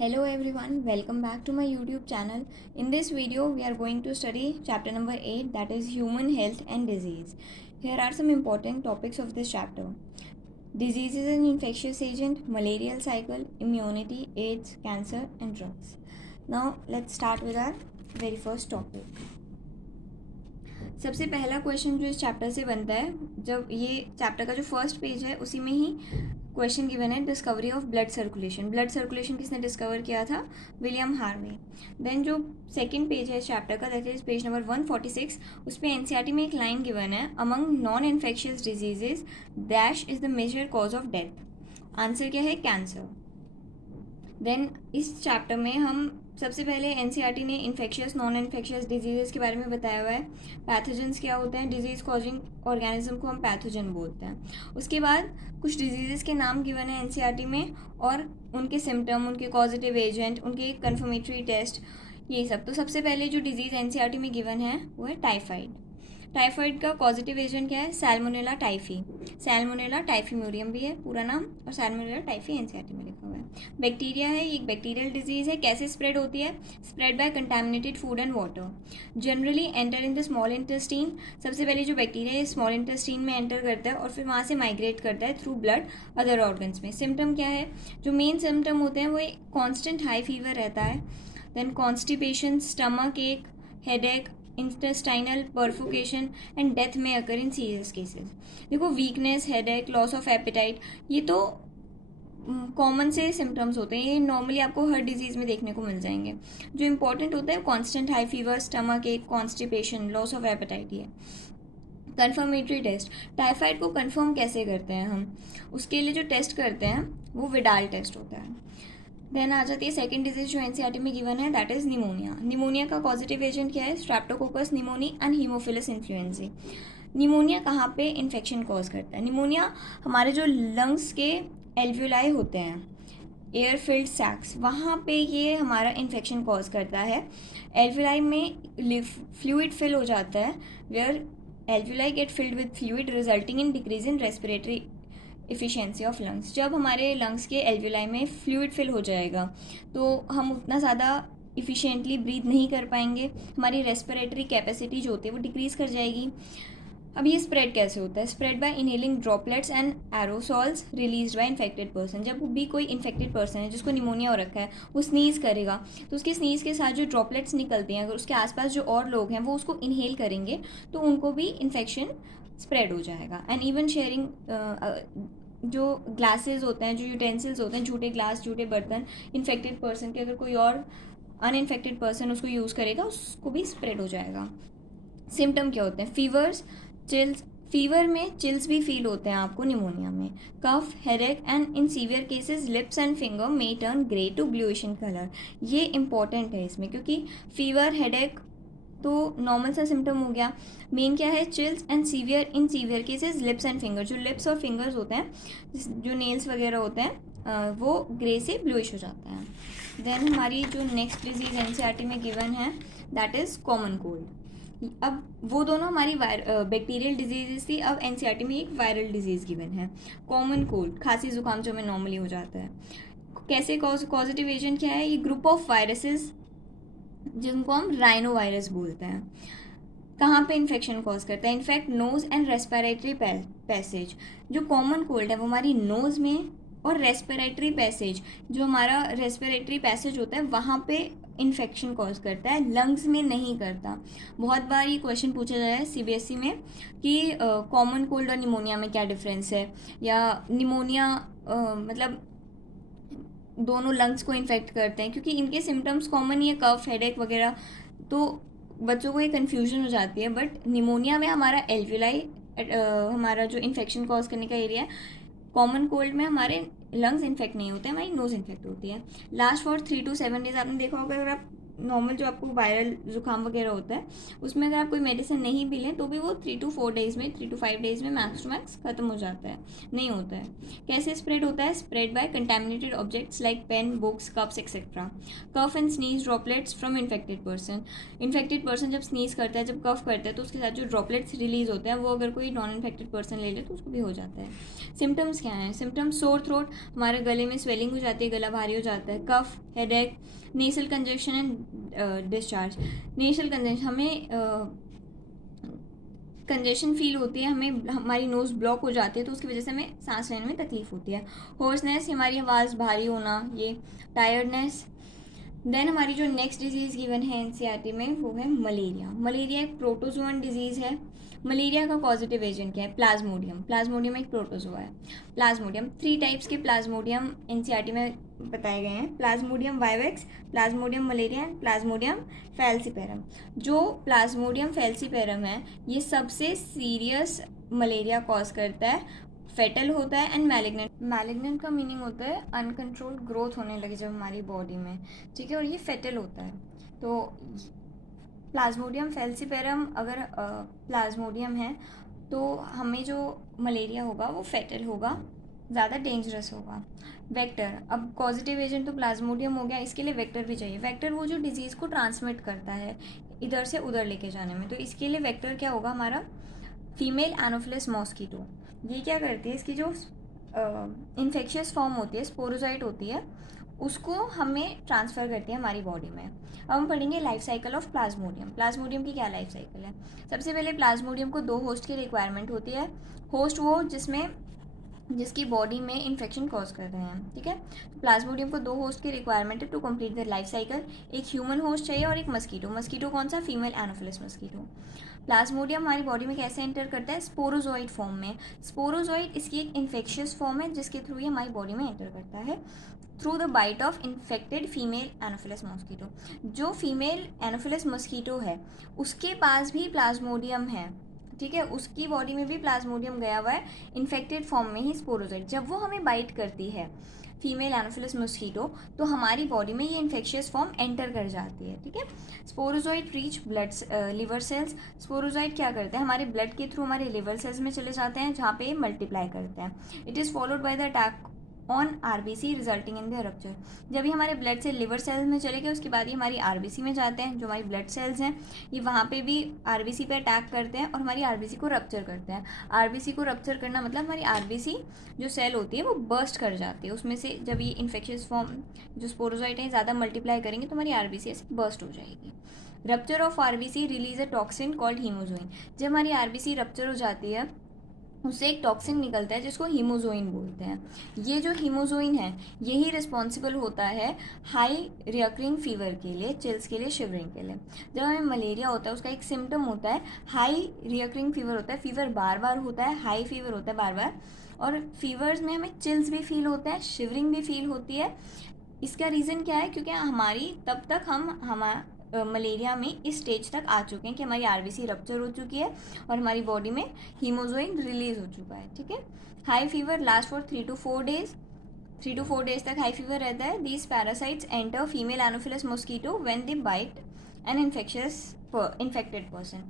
Hello everyone, welcome back to my YouTube channel. In this video, we are going to study chapter number 8, that is Human Health and Disease. Here are some important topics of this chapter. Disease is an infectious agent, malarial cycle, immunity, AIDS, cancer and drugs. Now let's start with our very first topic. सबसे पहला question जो इस chapter से बनता है, जब ये chapter का जो फर्स्ट पेज है उसी में ही क्वेश्चन गिवन है, discovery of blood circulation. Blood circulation किसने डिस्कवर किया था? William Harvey. देन जो सेकंड पेज है इस चैप्टर का, दैट इज पेज नंबर 146, उस पर एनसीईआरटी में एक लाइन गिवन है, among non infectious diseases dash is the major cause of death. Answer क्या है? कैंसर. देन इस चैप्टर में हम सबसे पहले एनसीईआरटी ने इन्फेक्शियस नॉन इन्फेक्शियस डिजीज़ के बारे में बताया हुआ है. पैथोजेंस क्या होते हैं? डिजीज़ कॉजिंग ऑर्गेनिज्म को हम पैथोजन बोलते हैं. उसके बाद कुछ डिजीज़ के नाम गिवन है एनसीईआरटी में और उनके सिम्टम, उनके कॉजेटिव एजेंट, उनके कन्फर्मेटरी टेस्ट, ये सब. तो सबसे पहले जो डिजीज़ एनसीईआरटी में गिवन है वो है टाइफाइड. टाइफाइड का पॉजिटिव एजेंट क्या है? Salmonella typhi. सैल्मोनेला टाइफीमोरियम भी है पूरा नाम, और सैल्मोनेला टाइफी एनसीईआरटी में लिखा हुआ है. बैक्टीरिया है, ये एक बैक्टीरियल डिजीज़ है. कैसे स्प्रेड होती है? Spread bye contaminated food and water. Generally enter in the small intestine. सबसे पहले जो बैक्टीरिया है स्मॉल इंटेस्टीन में एंटर करता है और फिर वहाँ से माइग्रेट करता है थ्रू ब्लड अदर ऑर्गन्स में. सिम्टम क्या है? जो मेन सिम्टम होते हैं वो कॉन्स्टेंट हाई फीवर रहता है. देन कॉन्स्टिपेशन, स्टमक एक, हेडेक, इंटेस्टाइनल परफोकेशन एंड डेथ में अकर इन सीरियस केसेस. देखो, weakness, headache, loss of appetite, ये तो कॉमन से सिम्टम्स होते हैं, ये नॉर्मली आपको हर डिजीज़ में देखने को मिल जाएंगे. जो इंपॉर्टेंट होता है कॉन्स्टेंट हाई फीवर, स्टमक एक, कॉन्स्टिपेशन, लॉस ऑफ एपेटाइट. ये कन्फर्मेटरी टेस्ट. टाइफाइड को कन्फर्म कैसे करते हैं हम? उसके लिए जो टेस्ट करते हैं वो विडाल टेस्ट होता है. देन आ जाती है सेकेंड डिजीज जो एनसीईआरटी में गिवन है, दैट इज निमोनिया. निमोनिया का पॉजिटिव एजेंट क्या है? Streptococcus pneumoniae and haemophilus influenzae. Pneumonia कहाँ पे इन्फेक्शन कॉज करता है? निमोनिया हमारे जो लंग्स के एल्व्यूलाई होते हैं, एयर फिल्ड सैक्स, वहाँ पे ये हमारा इन्फेक्शन कॉज करता है. एल्व्यूलाई में फ्लूइड फिल हो जाता है, where alveoli get filled with fluid resulting in decrease in respiratory efficiency of lungs. जब हमारे लंग्स के एल्व्यूलाई में फ्लूइड फिल हो जाएगा तो हम उतना ज़्यादा इफ़िशिएंटली ब्रीथ नहीं कर पाएंगे, हमारी रेस्पिरेटरी कैपेसिटी जो होती है वो डिक्रीज़ कर जाएगी. अब ये स्प्रेड कैसे होता है? Spread bye inhaling droplets and aerosols release by infected person. जब भी कोई इन्फेक्टेड पर्सन है जिसको निमोनिया हो रखा है, वो स्नीज़ करेगा तो उसके स्नीज़ के साथ जो ड्रॉपलेट्स निकलती हैं, अगर उसके आसपास जो और लोग हैं वो उसको इनहेल करेंगे तो उनको भी इन्फेक्शन स्प्रेड हो जाएगा. एंड इवन शेयरिंग जो ग्लासेस होते हैं, जो यूटेंसिल्स होते हैं, झूठे ग्लास, झूठे बर्तन, इन्फेक्टेड पर्सन के अगर कोई और अनइन्फेक्टेड पर्सन उसको यूज़ करेगा उसको भी स्प्रेड हो जाएगा. सिम्टम क्या होते हैं? Fevers, chills. फीवर में चिल्स भी फील होते हैं आपको निमोनिया में. Cough, headache and in severe cases lips and finger may turn grey to bluish in colour. ये इंपॉर्टेंट है इसमें, क्योंकि फीवर, हेडेक तो नॉर्मल सा सिम्टम हो गया. मेन क्या है? Chills and severe, in severe cases lips and finger. जो लिप्स और फिंगर्स होते हैं, जो नेल्स वगैरह होते हैं, वो ग्रे से ब्लूइश हो जाता है. देन हमारी जो नेक्स्ट डिजीज़ एनसीईआरटी में गिवन है, दैट इज़ कॉमन कोल्ड. अब वो दोनों हमारी बैक्टीरियल डिजीज़ थी, अब एनसीईआरटी में एक वायरल डिजीज़ गिवन है, कॉमन कोल्ड, खांसी जुकाम जो हमें नॉर्मली हो जाता है. कैसे पॉजिटिव एजेंट क्या है? ये ग्रुप ऑफ वायरसेस जिनको हम राइनो वायरस बोलते हैं. कहाँ पे इन्फेक्शन कॉज करता है? In fact nose and respiratory passage. जो कॉमन कोल्ड है वो हमारी नोज़ में और रेस्पिरेटरी पैसेज, जो हमारा रेस्पिरेटरी पैसेज होता है वहाँ पे इन्फेक्शन कॉज करता है, लंग्स में नहीं करता. बहुत बार ये क्वेश्चन पूछा जाता है सीबीएसई में कि कॉमन कोल्ड और निमोनिया में क्या डिफरेंस है, या निमोनिया मतलब दोनों लंग्स को इन्फेक्ट करते हैं, क्योंकि इनके सिम्टम्स कॉमन ही है, कफ, हेडेक वगैरह, तो बच्चों को ये कन्फ्यूजन हो जाती है. बट निमोनिया में हमारा एल्व्यूलाई, हमारा जो इन्फेक्शन कॉज करने का एरिया है, कॉमन कोल्ड में हमारे लंग्स इन्फेक्ट नहीं होते हैं, हमारी नोज़ इन्फेक्ट होती है. Last for 3 to 7 days. आपने देखा होगा, अगर आप नॉर्मल जो आपको वायरल जुकाम वगैरह होता है उसमें अगर आप कोई मेडिसिन नहीं भी लें तो भी वो 3 to 4 डेज़ में, 3 to 5 डेज़ में मैक्स टू मैक्स ख़त्म हो जाता है, नहीं होता है। कैसे स्प्रेड होता है? Spread by contaminated objects like pen, books, cups etcetera. Cough and sneeze droplets from infected person. Infected person जब स्नीज करता है, जब कफ करता है, तो उसके साथ जो ड्रॉपलेट्स रिलीज होते हैं वो अगर कोई नॉन इन्फेक्टेड पर्सन ले ले तो उसको भी हो जाता है। सिम्टम्स क्या हैं? सिम्टम्स सोर थ्रोट, हमारे गले में स्वेलिंग हो जाती है, गला भारी हो जाता है। Cough, headache, nasal congestion and discharge. Nasal congestion, हमें कंजेशन फील होती है, हमें हमारी नोज़ ब्लॉक हो जाती है तो उसकी वजह से हमें सांस लेने में तकलीफ होती है। होर्सनेस, हमारी आवाज़ भारी होना, ये टायर्डनेस। देन हमारी जो नेक्स्ट डिजीज़ गिवन है एनसीईआरटी में वो है मलेरिया। मलेरिया एक प्रोटोजोअन डिजीज़ है। मलेरिया का पॉजिटिव एजेंट क्या है? प्लाज्मोडियम। प्लाज्मोडियम एक प्रोटोजोआ है। प्लाज्मोडियम, 3 टाइप्स के प्लाज्मोडियम एनसीईआरटी में बताए गए हैं। Plasmodium vivax, Plasmodium malaria and Plasmodium falciparum. जो प्लाज्मोडियम फैल्सीपेरम है ये सबसे सीरियस मलेरिया कॉज करता है, फेटल होता है एंड मैलिग्नेंट। मैलिग्नेंट का मीनिंग होता है अनकंट्रोल्ड ग्रोथ होने लगे जब हमारी बॉडी में, ठीक है, और ये फेटल होता है। तो प्लाज्मोडियम फैल्सीपेरम अगर प्लाज्मोडियम है तो हमें जो मलेरिया होगा वो फेटल होगा, ज़्यादा डेंजरस होगा। वेक्टर, अब पॉजिटिव एजेंट तो प्लाज्मोडियम हो गया, इसके लिए वेक्टर भी चाहिए। वेक्टर वो जो डिजीज़ को ट्रांसमिट करता है इधर से उधर लेके जाने में, तो इसके लिए वेक्टर क्या होगा हमारा? Female Anopheles mosquito. ये क्या करती है? इसकी जो इन्फेक्शियस फॉर्म होती है, स्पोरोजाइट होती है, उसको हमें ट्रांसफ़र करती है हमारी बॉडी में। अब हम पढ़ेंगे life cycle of Plasmodium. Plasmodium की क्या लाइफ साइकिल है? सबसे पहले प्लाज्मोडियम को 2 होस्ट की रिक्वायरमेंट होती है। होस्ट वो जिसकी बॉडी में इन्फेक्शन कॉज कर रहे हैं, ठीक है। तो प्लाज्मोडियम को 2 होस्ट की रिक्वायरमेंट है to complete the life cycle. एक ह्यूमन होस्ट चाहिए और एक मस्कीटो। मस्कीटो कौन सा? Female Anopheles mosquito. प्लाज्मोडियम हमारी बॉडी में कैसे एंटर करता है? स्पोरोजोइड फॉर्म में। स्पोरोजोइड इसकी एक इन्फेक्शियस फॉर्म है जिसके थ्रू ये हमारी बॉडी में एंटर करता है through the bite of infected female Anopheles mosquito. जो फीमेल एनोफिलस मॉस्किटो है उसके पास भी प्लाज्मोडियम है, ठीक है, उसकी बॉडी में भी प्लाज्मोडियम गया हुआ है इन्फेक्टेड फॉर्म में ही स्पोरोजोइड। जब वो हमें बाइट करती है फीमेल एनोफिलस मॉस्किटो तो हमारी बॉडी में ये इन्फेक्शियस फॉर्म एंटर कर जाती है, ठीक है। Sporozoite reach blood liver cells. Sporozoite क्या करते हैं? हमारे ब्लड के थ्रू हमारे लिवर सेल्स में चले जाते हैं जहाँ पे मल्टीप्लाई करते हैं। It is followed by the attack on RBC resulting in the rupture. जब ये हमारे ब्लड से लिवर सेल्स में चले गए उसके बाद ये हमारी आरबीसी में जाते हैं, जो हमारी ब्लड सेल्स हैं ये वहाँ पे भी आरबीसी पे अटैक करते हैं और हमारी आरबीसी को रप्चर करते हैं। आरबीसी को रप्चर करना मतलब हमारी आरबीसी जो सेल होती है वो बर्स्ट कर जाती है, उसमें से जब ये इन्फेक्शियस फॉर्म जो स्पोरोजोइट है ज़्यादा मल्टीप्लाई करेंगे तो हमारी आरबीसी ऐसे बर्स्ट हो जाएगी। Rupture of RBC release a toxin called hemozoin. जब हमारी आरबीसी रप्चर हो जाती है उससे एक टॉक्सिन निकलता है जिसको हीमोजोइन बोलते हैं। ये जो हीमोजोइन है यही रिस्पॉन्सिबल होता है हाई रिकरिंग फीवर के लिए, चिल्स के लिए, शिवरिंग के लिए। जब हमें मलेरिया होता है उसका एक सिम्टम होता है हाई रिकरिंग फीवर होता है, फीवर बार बार होता है, हाई फीवर होता है बार बार, और फीवर्स में हमें चिल्स भी फील होते हैं, शिवरिंग भी फील होती है। इसका रीज़न क्या है? क्योंकि हमारी तब तक हम मलेरिया में इस स्टेज तक आ चुके हैं कि हमारी आरबीसी रप्चर हो चुकी है और हमारी बॉडी में हीमोजोइन रिलीज हो चुका है, ठीक है। High fever last for 3 to 4 days. 3 to 4 days तक हाई फीवर रहता है। These parasites enter female Anopheles mosquito when they bite an infected person.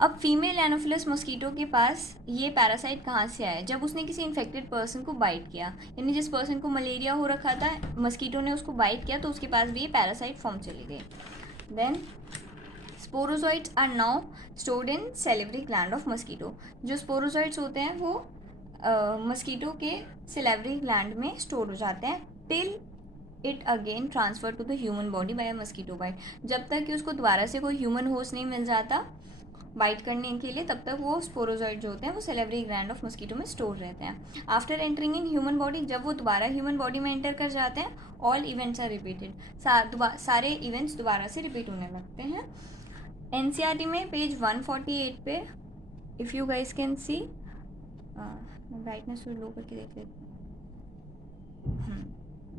अब फीमेल एनोफिलस मॉस्किटो के पास ये पैरासाइट कहाँ से आया? जब उसने किसी इन्फेक्टेड पर्सन को बाइट किया, यानी जिस पर्सन को मलेरिया हो रखा था मॉस्किटो ने उसको बाइट किया तो उसके पास भी ये पैरासाइट फॉर्म चली गई। Then sporozoites are now stored in salivary gland of mosquito। जो स्पोरोजोइड्स होते हैं वो मस्कीटो के सिलेवरी ग्लैंड में स्टोर हो जाते हैं till it again transfer to the human body by mosquito bite. जब तक कि उसको दोबारा से कोई ह्यूमन होस्ट नहीं मिल जाता बाइट करने के लिए तब तक वो स्पोरोजोइड जो होते हैं वो सेलेवरी ग्लैंड ऑफ मस्कीटो में स्टोर रहते हैं। After entering in human body, जब वो दोबारा ह्यूमन बॉडी में एंटर कर जाते हैं ऑल इवेंट्स आर रिपीटेड, सारे इवेंट्स दोबारा से रिपीट होने लगते हैं। एनसीईआरटी में पेज 148 पे if you guys can see, brightness low करके देख लेते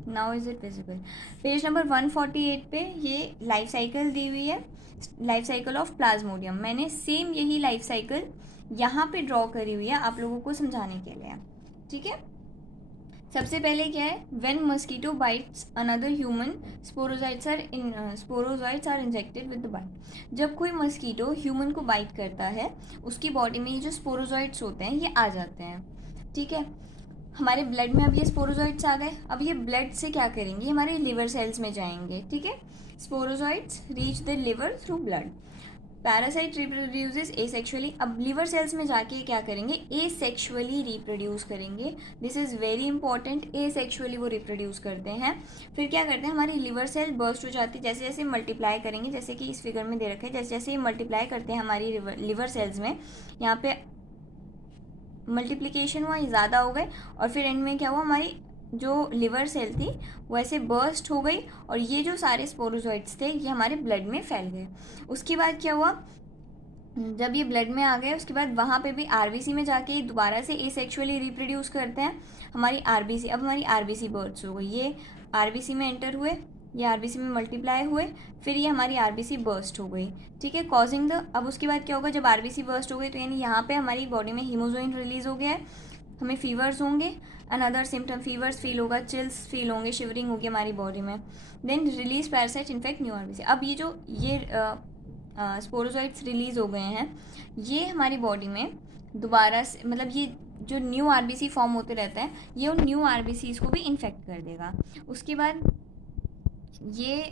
now is it visible. Page number 148 पे ये लाइफ साइकिल दी हुई है, लाइफ साइकिल ऑफ प्लाज्मोडियम। मैंने सेम यही लाइफ साइकिल यहाँ पे ड्रॉ करी हुई है आप लोगों को समझाने के लिए, ठीक है। सबसे पहले क्या है, when mosquito bites another human sporozoites are injected with the bite. जब कोई मस्कीटो ह्यूमन को बाइट करता है, उसकी बॉडी में ये जो स्पोरोजॉइट्स होते हैं ये आ जाते हैं, ठीक है। हमारे ब्लड में अब ये स्पोरोजॉइट्स आ गए, अब ये ब्लड से क्या करेंगे, हमारे लिवर सेल्स में जाएंगे, ठीक है। Sporozoites reach the liver through blood. Parasite reproduces asexually. अब लिवर सेल्स में जाके क्या करेंगे, एसेक्सुअली रिप्रोड्यूस करेंगे। This is very important, asexually वो रिप्रोड्यूस करते हैं। फिर क्या करते हैं, हमारी लिवर सेल बर्स्ट हो जाती है, जैसे जैसे मल्टीप्लाई करेंगे, जैसे कि इस फिगर में दे रखे हैं, जैसे जैसे ये मल्टीप्लाई करते हैं हमारी लिवर सेल्स में, यहाँ पे मल्टीप्लिकेशन हुआ, ये ज़्यादा हो गए, और फिर एंड में क्या हुआ, हमारी जो लिवर सेल थी वो ऐसे बर्स्ट हो गई, और ये जो सारे स्पोरोजॉइट्स थे ये हमारे ब्लड में फैल गए। उसके बाद क्या हुआ, जब ये ब्लड में आ गए, उसके बाद वहाँ पे भी आरबीसी में जाके दोबारा से एसेक्सुअली रिप्रोड्यूस करते हैं हमारी आरबीसी। अब हमारी आरबीसी बर्ड्स हो गई, ये आरबीसी में एंटर हुए, ये आरबीसी में मल्टीप्लाई हुए, फिर ये हमारी आरबीसी बर्स्ट हो गई, ठीक है, कॉजिंग द। अब उसके बाद क्या होगा, जब आरबीसी बर्स्ट हो गई तो यानी यहाँ पे हमारी बॉडी में हीमोजोइन रिलीज हो गया है, हमें फीवर्स होंगे, अनदर सिम्टम फीवर्स फील होगा, चिल्स फील होंगे, शिवरिंग होगी हमारी बॉडी में। Then release parasite infect new RBC. अब ये जो स्पोरोजॉइट्स रिलीज हो गए हैं, ये हमारी बॉडी में दोबारा से, मतलब ये जो न्यू आरबीसी फॉर्म होते रहता है, ये उन न्यू आरबीसीज को भी इन्फेक्ट कर देगा। उसके बाद ये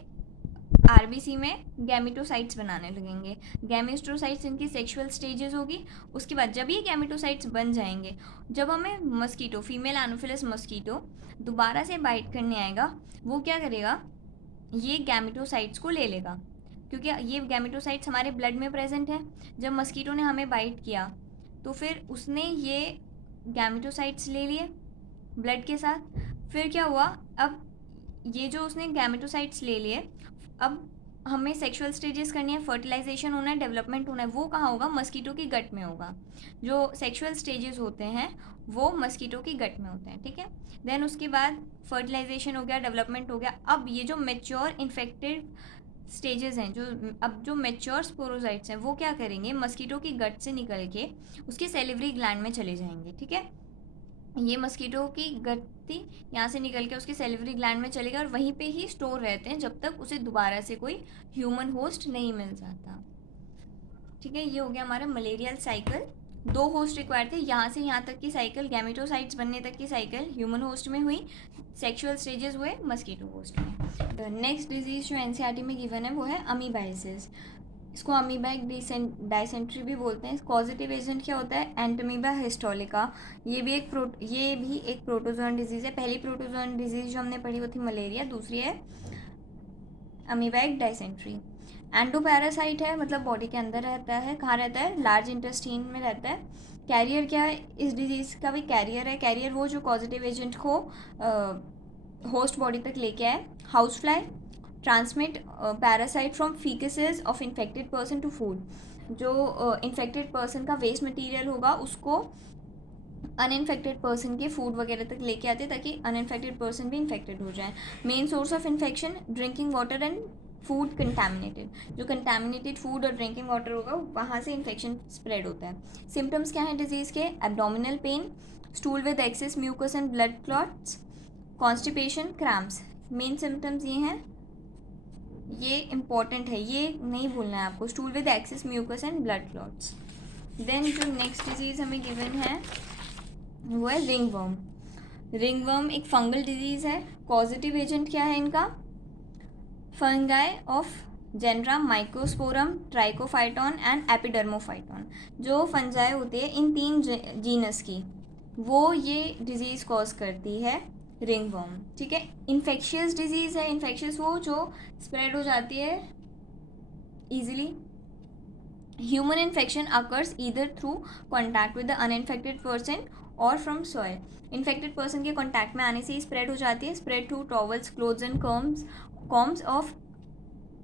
आरबीसी में गैमेटोसाइट्स बनाने लगेंगे। गैमेटोसाइट्स इनकी सेक्सुअल स्टेजेस होगी। उसके बाद जब ये गैमेटोसाइट्स बन जाएंगे, जब हमें मस्कीटो, फीमेल एनोफिलस मस्कीटो दोबारा से बाइट करने आएगा, वो क्या करेगा, ये गैमेटोसाइट्स को ले लेगा, क्योंकि ये गैमेटोसाइट्स हमारे ब्लड में प्रेजेंट है। जब मस्कीटो ने हमें बाइट किया तो फिर उसने ये गैमेटोसाइट्स ले लिए ब्लड के साथ। फिर क्या हुआ, अब ये जो उसने गैमेटोसाइट्स ले लिए, अब हमें सेक्सुअल स्टेजेस करनी है, फर्टिलाइजेशन होना है, डेवलपमेंट होना है, वो कहाँ होगा, मस्कीटो की गट में होगा। जो सेक्सुअल स्टेजेस होते हैं वो मस्कीटो की गट में होते हैं, ठीक है। देन उसके बाद फर्टिलाइजेशन हो गया, डेवलपमेंट हो गया। अब ये जो मेच्योर इन्फेक्टेड स्टेजेस हैं, जो मेच्योर स्पोरोजाइट्स हैं, वो क्या करेंगे, मस्कीटो की गट से निकल के उसके सेलिवरी ग्लैंड में चले जाएंगे, ठीक है। ये मस्कीटो की गट थी, यहाँ से निकल के उसके सेलिवरी ग्लैंड में चलेगा, और वहीं पे ही स्टोर रहते हैं जब तक उसे दोबारा से कोई ह्यूमन होस्ट नहीं मिल जाता, ठीक है। ये हो गया हमारा मलेरियल साइकिल। 2 होस्ट रिक्वायर्ड थे, यहाँ से यहाँ तक की साइकिल, गैमेटोसाइट्स बनने तक की साइकिल ह्यूमन होस्ट में हुई, सेक्सुअल स्टेजेस हुए मस्कीटो होस्ट में। नेक्स्ट डिजीज जो एनसीईआरटी में गिवन है वो है अमीबाइसिस। इसको अमीबैक डायसेंट्री भी बोलते हैं। कॉजेटिव एजेंट क्या होता है, एंटमीबा हिस्टोलिका। ये भी एक प्रोटोजोन डिजीज़ है। पहली प्रोटोजोन डिजीज़ जो हमने पढ़ी वो थी मलेरिया, दूसरी है अमीबैक डायसेंट्री। एंडोपैरासाइट है, मतलब बॉडी के अंदर रहता है। कहाँ रहता है, लार्ज इंटेस्टाइन में रहता है। कैरियर क्या है, इस डिजीज़ का भी कैरियर है। कैरियर वो जो पॉजिटिव एजेंट को होस्ट बॉडी तक लेके आए। House fly transmit parasite from faeces of infected person to food. जो इन्फेक्टेड पर्सन का वेस्ट मटेरियल होगा उसको अनइन्फेक्टेड पर्सन के फूड वगैरह तक लेके आते ताकि अनइन्फेक्टेड पर्सन भी इन्फेक्टेड हो जाए। Main source of infection drinking water and food contaminated. जो कंटैमिनेटेड फूड और ड्रिंकिंग वाटर होगा वहाँ से इन्फेक्शन स्प्रेड होता है। सिम्टम्स क्या हैं डिजीज़ के, abdominal pain, stool with excess mucus and blood clots, constipation, cramps. Main symptoms ये हैं, ये इंपॉर्टेंट है, ये नहीं भूलना है आपको, stool with excess mucus and blood clots. Then जो नेक्स्ट डिजीज़ हमें गिवन है वो है रिंगवर्म। रिंगवर्म एक फंगल डिजीज़ है। पॉजिटिव एजेंट क्या है इनका, fungi of genera Microsporum, Trichophyton and Epidermophyton. जो फंजाई होते हैं इन 3 जीनस की, वो ये डिजीज़ कॉज करती है, रिंगवर्म, ठीक है। इन्फेक्शियस डिजीज़ है। इन्फेक्शियस वो जो स्प्रेड हो जाती है easily. Human infection occurs either through contact with the uninfected person और फ्रॉम सॉइल। इन्फेक्टेड पर्सन के कॉन्टैक्ट में आने से ही स्प्रेड हो जाती है। Spread through towels, clothes and combs of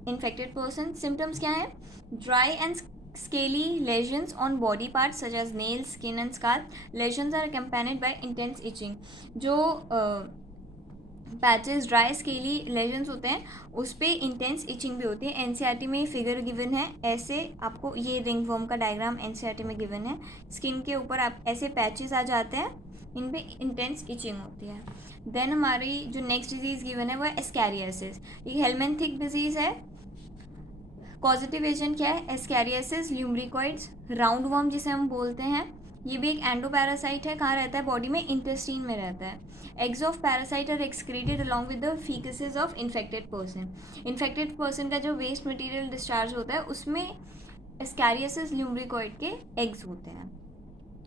infected person. Symptoms क्या है, dry and scaly lesions on body parts such as nails, skin and scalp. Lesions are accompanied by intense itching. जो पैचेस ड्राई स्केली लेजन्स होते हैं उस पर intense etching भी होती है। एनसीईआरटी में फिगर गिवन है, ऐसे आपको ये रिंगवर्म का डायग्राम एनसीईआरटी में गिवन है। स्किन के ऊपर आप ऐसे पैचेस आ जाते हैं इन पे इंटेंस इचिंग होती है। देन हमारी जो नेक्स्ट डिजीज़ गिवन है वो है एस्कैरियासिस। ये हेलमेंथिक डिजीज़ है। पॉजिटिव एजेंट क्या है? एस्कैरियासिस ल्यूम्ब्रिकॉइड्स, राउंड वर्म जिसे हम बोलते हैं। ये भी एक एंडोपैरासाइट है। कहाँ रहता है? बॉडी में, इंटेस्टाइन में रहता है। Eggs of parasite are excreted along with the faeces of infected person. Infected person का जो वेस्ट मटेरियल डिस्चार्ज होता है उसमें एस्कैरियासिस ल्यूम्ब्रिकॉइड के एग्स होते हैं।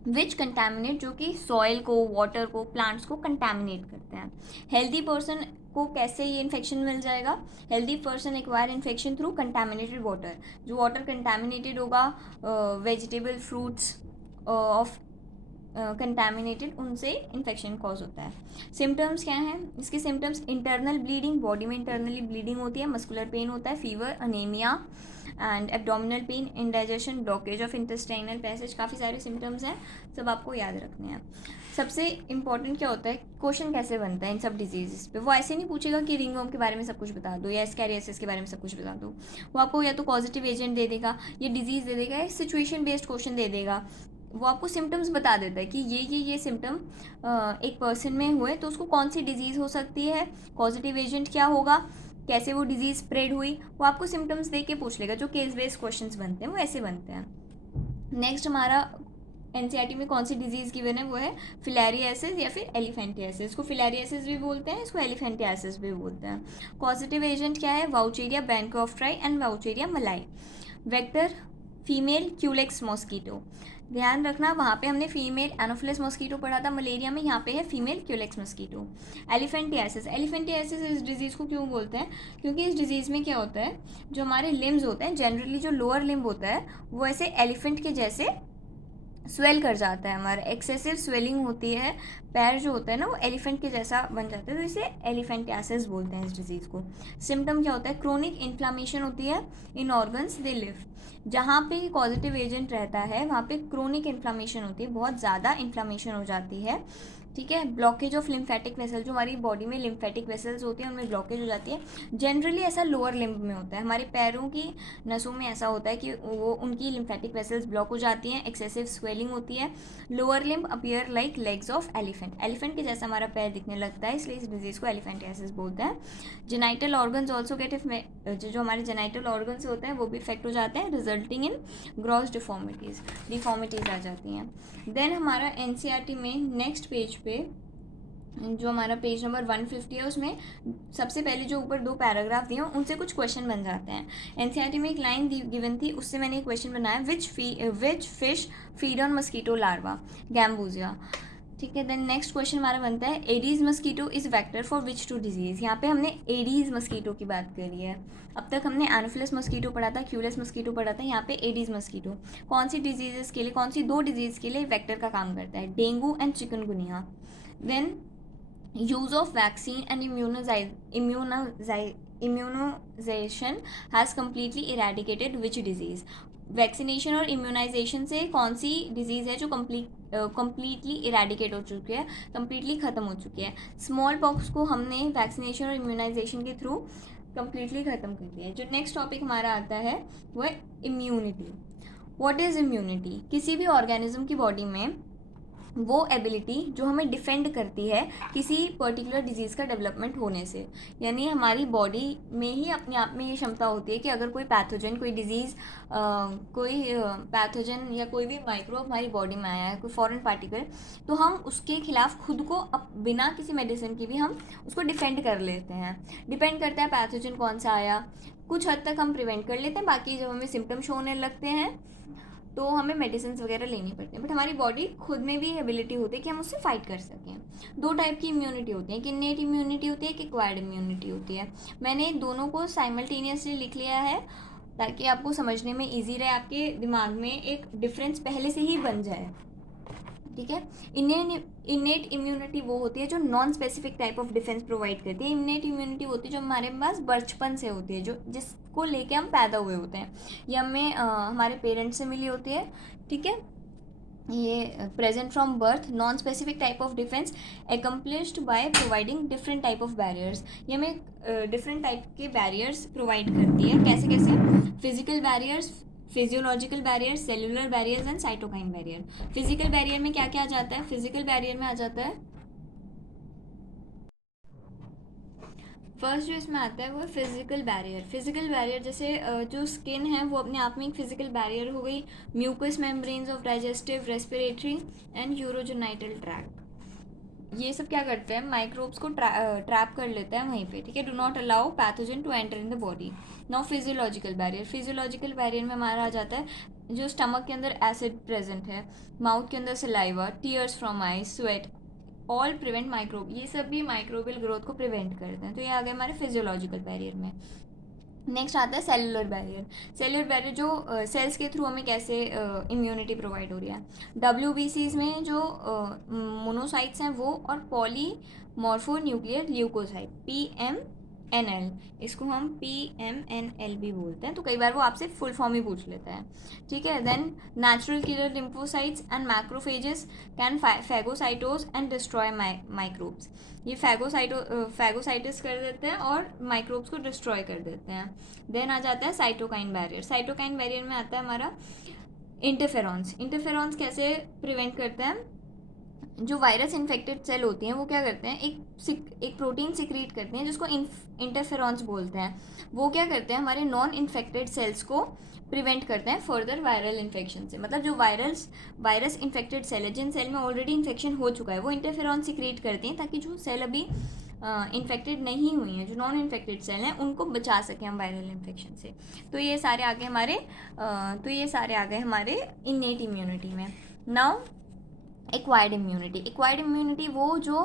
विच कंटैमिनेट, जो कि सॉइल को, वाटर को, प्लांट्स को कंटैमिनेट करते हैं। हेल्दी पर्सन को कैसे ये इन्फेक्शन मिल जाएगा? Healthy person acquire infection through contaminated water. जो वाटर कंटैमिनेटेड होगा, वेजिटेबल, फ्रूट्स ऑफ कंटैमिनेटेड, उनसे इन्फेक्शन कॉज होता है। सिम्टम्स क्या हैं इसके? सिम्टम्स इंटरनल ब्लीडिंग, बॉडी में इंटरनली ब्लीडिंग होती है, मस्कुलर पेन होता है, fever, anaemia and abdominal pain, indigestion, blockage of intestinal passage. काफ़ी सारे सिम्टम्स हैं, सब आपको याद रखने हैं। सबसे इंपॉर्टेंट क्या होता है, क्वेश्चन कैसे बनता है इन सब डिजीज़ पे? वो ऐसे नहीं पूछेगा कि रिंगवर्म के बारे में सब कुछ बता दो या एस्कैरियासिस के बारे में सब कुछ बता दो। वो आपको या तो पॉजिटिव एजेंट दे देगा, या डिजीज़ दे देगा, या सिचुएशन बेस्ड क्वेश्चन दे देगा। वो आपको सिम्टम्स बता देता है कि ये सिम्टम एक पर्सन में हुए तो उसको कौन सी डिजीज़ हो सकती है, पॉजिटिव एजेंट क्या होगा, कैसे वो डिजीज़ स्प्रेड हुई, वो आपको सिम्टम्स दे के पूछ लेगा। जो केस बेस्ड क्वेश्चंस बनते हैं वो ऐसे बनते हैं। नेक्स्ट हमारा एनसीईआरटी में कौन सी डिजीज़ गिवन है? वो है फिलेरियासिस या फिर एलिफेंटियासिस। इसको फिलेरियासिस भी बोलते हैं, इसको एलिफेंटियासिस भी बोलते हैं। पॉजिटिव एजेंट क्या है? वाउचेरिया बैनक्रॉफ्टराई एंड वाउचेरिया मलाई। Vector female Culex mosquito. ध्यान रखना, वहाँ पे हमने फीमेल एनोफिलस मॉस्किटो पढ़ा था मलेरिया में, यहाँ पे है female Culex mosquito. Elephantiasis, elephantiasis इस डिजीज़ को क्यों बोलते हैं? क्योंकि इस डिजीज़ में क्या होता है, जो हमारे लिम्स होते हैं, जनरली जो लोअर लिम्ब होता है वो ऐसे एलिफेंट के जैसे स्वेल कर जाता है, हमारा एक्सेसिव स्वेलिंग होती है, पैर जो होता है ना वो एलिफेंट के जैसा बन जाता है, तो इसे एलिफेंटियासिस बोलते हैं इस डिजीज़ को। सिम्टम क्या होता है? क्रोनिक इन्फ्लामेशन होती है इन ऑर्गन्स दे लिव। जहाँ पे पॉजिटिव एजेंट रहता है वहाँ पे क्रोनिक इन्फ्लामेशन होती है, बहुत ज़्यादा इन्फ्लामेशन हो जाती है, ठीक है। ब्लॉकेज ऑफ लिम्फेटिक वेसल, जो हमारी बॉडी में लिम्फेटिक वेसल्स होती हैं उनमें ब्लॉकेज हो जाती है। जनरली ऐसा लोअर लिम्ब में होता है, हमारे पैरों की नसों में ऐसा होता है कि वो उनकी लिम्फेटिक वेसल्स ब्लॉक हो जाती हैं, एक्सेसिव स्वेलिंग होती है। Lower limb appear like legs of elephant, elephant के जैसा हमारा पैर दिखने लगता है, इसलिए इस डिजीज़ को एलिफेंटियासिस बोलते हैं। जेनाइटल ऑर्गन्स ऑल्सो गेट, जो हमारे जेनाइटल ऑर्गन्स होते हैं वो भी इफेक्ट हो जाते हैं, रिजल्टिंग इन ग्रॉस डिफॉर्मिटीज़ आ जाती हैं। देन हमारा एनसीईआरटी में नेक्स्ट पेज पे, जो हमारा पेज नंबर 150 है, उसमें सबसे पहले जो ऊपर 2 पैराग्राफ दिए हैं उनसे कुछ क्वेश्चन बन जाते हैं। एनसीईआरटी में एक लाइन गिवन थी, उससे मैंने एक क्वेश्चन बनाया, which fish feed on mosquito larva? Gambusia, ठीक है। देन नेक्स्ट क्वेश्चन हमारा बनता है, Aedes mosquito is vector for which two disease? यहाँ पे हमने एडीज मस्कीटो की बात करी है। अब तक हमने एनोफिलस मस्कीटो पढ़ा था, क्यूलेस मस्कीटो पढ़ा था, यहाँ पे एडीज मस्कीटो कौन सी डिजीज़ के लिए, कौन सी 2 डिजीज़ के लिए वेक्टर का काम करता है? Dengue and chikungunya. Then use of vaccine and immunization has completely eradicated which disease? Vaccination और इम्यूनाइजेशन से कौन सी डिजीज़ है जो कम्प्लीटली इरेडिकेट हो चुकी है, कम्प्लीटली ख़त्म हो चुकी है? स्मॉल पॉक्स को हमने वैक्सीनेशन और इम्यूनाइजेशन के थ्रू कम्प्लीटली ख़त्म कर दिया है। जो नेक्स्ट टॉपिक हमारा आता है वो है इम्यूनिटी। What is immunity? किसी भी ऑर्गेनिज्म की बॉडी में वो एबिलिटी जो हमें डिफेंड करती है किसी पर्टिकुलर डिजीज़ का डेवलपमेंट होने से, यानी हमारी बॉडी में ही अपने आप में ये क्षमता होती है कि अगर कोई पैथोजन, कोई डिजीज़, कोई पैथोजन या कोई भी माइक्रोब हमारी बॉडी में आया है, कोई फॉरेन पार्टिकल, तो हम उसके खिलाफ खुद को बिना किसी मेडिसिन की भी हम उसको डिफेंड कर लेते हैं। डिपेंड करता है पैथोजन कौन सा आया, कुछ हद तक हम प्रिवेंट कर लेते हैं, बाकी जब हमें सिम्टम शो होने लगते हैं तो हमें मेडिसिन वगैरह लेनी पड़ती है, बट हमारी बॉडी खुद में भी एबिलिटी होती है कि हम उससे फाइट कर सकें। 2 टाइप की इम्यूनिटी होती है, कि इन्नेट इम्यूनिटी होती है, कि एक्वायर्ड इम्यूनिटी होती है। मैंने दोनों को साइमल्टेनियसली लिख लिया है ताकि आपको समझने में ईजी रहे, आपके दिमाग में एक डिफरेंस पहले से ही बन जाए, ठीक है। इन्नेट इम्यूनिटी वो होती है जो non specific type of defence provide करती है। इन्नेट इम्यूनिटी होती है जो हमारे पास बचपन से होती है, जो जिसको लेके हम पैदा हुए होते हैं, या हमें हमारे पेरेंट्स से मिली होती है, ठीक है। ये present from birth, non specific type of defence accomplished by providing different type of barriers. ये हमें डिफरेंट टाइप के बैरियर्स प्रोवाइड करती है। कैसे कैसे? Physical barriers, physiological barrier, cellular barriers and cytokine barrier. Physical barrier में क्या क्या आ जाता है? फिजिकल बैरियर में आ जाता है, फर्स्ट जो इसमें आता है वो है फिजिकल बैरियर। फिजिकल बैरियर जैसे जो स्किन है वो अपने आप में एक फिजिकल बैरियर हो गई। Mucus membranes of digestive, respiratory and urogenital tract, ये सब क्या करते हैं? माइक्रोब्स को ट्रैप कर लेते हैं वहीं पे, ठीक है। Do not allow pathogen to enter in the body. Now physiological barrier, physiological barrier में हमारा आ जाता है जो स्टमक के अंदर एसिड प्रेजेंट है, माउथ के अंदर saliva, tears from eyes, sweat, all prevent microbe, ये सब भी माइक्रोबियल ग्रोथ को प्रिवेंट करते हैं। तो ये आ गए हमारे फिजियोलॉजिकल बैरियर में। नेक्स्ट आता है सेलुलर बैरियर। सेलुलर बैरियर जो सेल्स के थ्रू हमें कैसे इम्यूनिटी प्रोवाइड हो रही है। WBCs में जो मोनोसाइट्स हैं वो, और पॉलीमॉर्फो न्यूक्लियर ल्यूकोसाइट, PMNL, इसको हम PMNL भी बोलते हैं। तो कई बार वो आपसे फुल फॉर्म ही पूछ लेता है, ठीक है। Then natural killer lymphocytes and macrophages can phagocytose and destroy microbes, ये फैगोसाइटिस कर देते हैं और माइक्रोब्स को डिस्ट्रॉय कर देते हैं। देन आ जाता है साइटोकाइन बैरियर। साइटोकाइन बैरियर में आता है हमारा इंटरफेरॉन्स। इंटरफेरॉन्स कैसे प्रिवेंट करते हैं? जो वायरस इन्फेक्टेड सेल होती हैं वो क्या करते हैं, एक प्रोटीन सिक्रीट करते हैं जिसको इंटरफेरॉन्स बोलते हैं। वो क्या करते हैं, हमारे नॉन इन्फेक्टेड सेल्स को प्रिवेंट करते हैं फर्दर वायरल इन्फेक्शन से। मतलब जो वायरस इन्फेक्टेड सेल है, जिन सेल में ऑलरेडी इन्फेक्शन हो चुका है, वो इंटरफेरॉन सिक्रीट करती हैं ताकि जो सेल अभी इन्फेक्टेड नहीं हुई हैं, जो नॉन इन्फेक्टेड सेल हैं, उनको बचा सकें हम वायरल इन्फेक्शन से। तो ये सारे आ गए हमारे इन्नेट इम्यूनिटी में। Now acquired immunity. Acquired immunity वो जो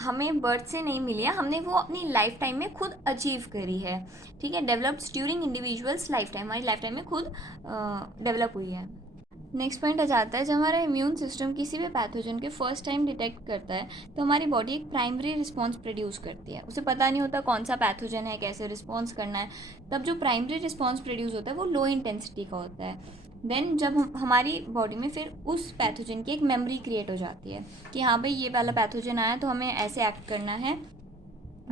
हमें बर्थ से नहीं मिली है, हमने वो अपनी लाइफ टाइम में खुद अचीव करी है, ठीक है। Developed during individuals life time, हमारी लाइफ टाइम में खुद डेवलप हुई है। नेक्स्ट पॉइंट आ जाता है, जब हमारा इम्यून सिस्टम किसी भी पैथोजन के फर्स्ट टाइम डिटेक्ट करता है तो हमारी बॉडी एक प्राइमरी रिस्पॉन्स प्रोड्यूस करती है। उसे पता नहीं होता कौन सा पैथोजन है, कैसे रिस्पॉन्स करना है। तब जो प्राइमरी रिस्पॉन्स प्रोड्यूस होता है वो लो इंटेंसिटी का होता है। देन जब हमारी बॉडी में फिर उस पैथोजन की एक मेमोरी क्रिएट हो जाती है कि हाँ भाई ये वाला पैथोजन आया तो हमें ऐसे एक्ट करना है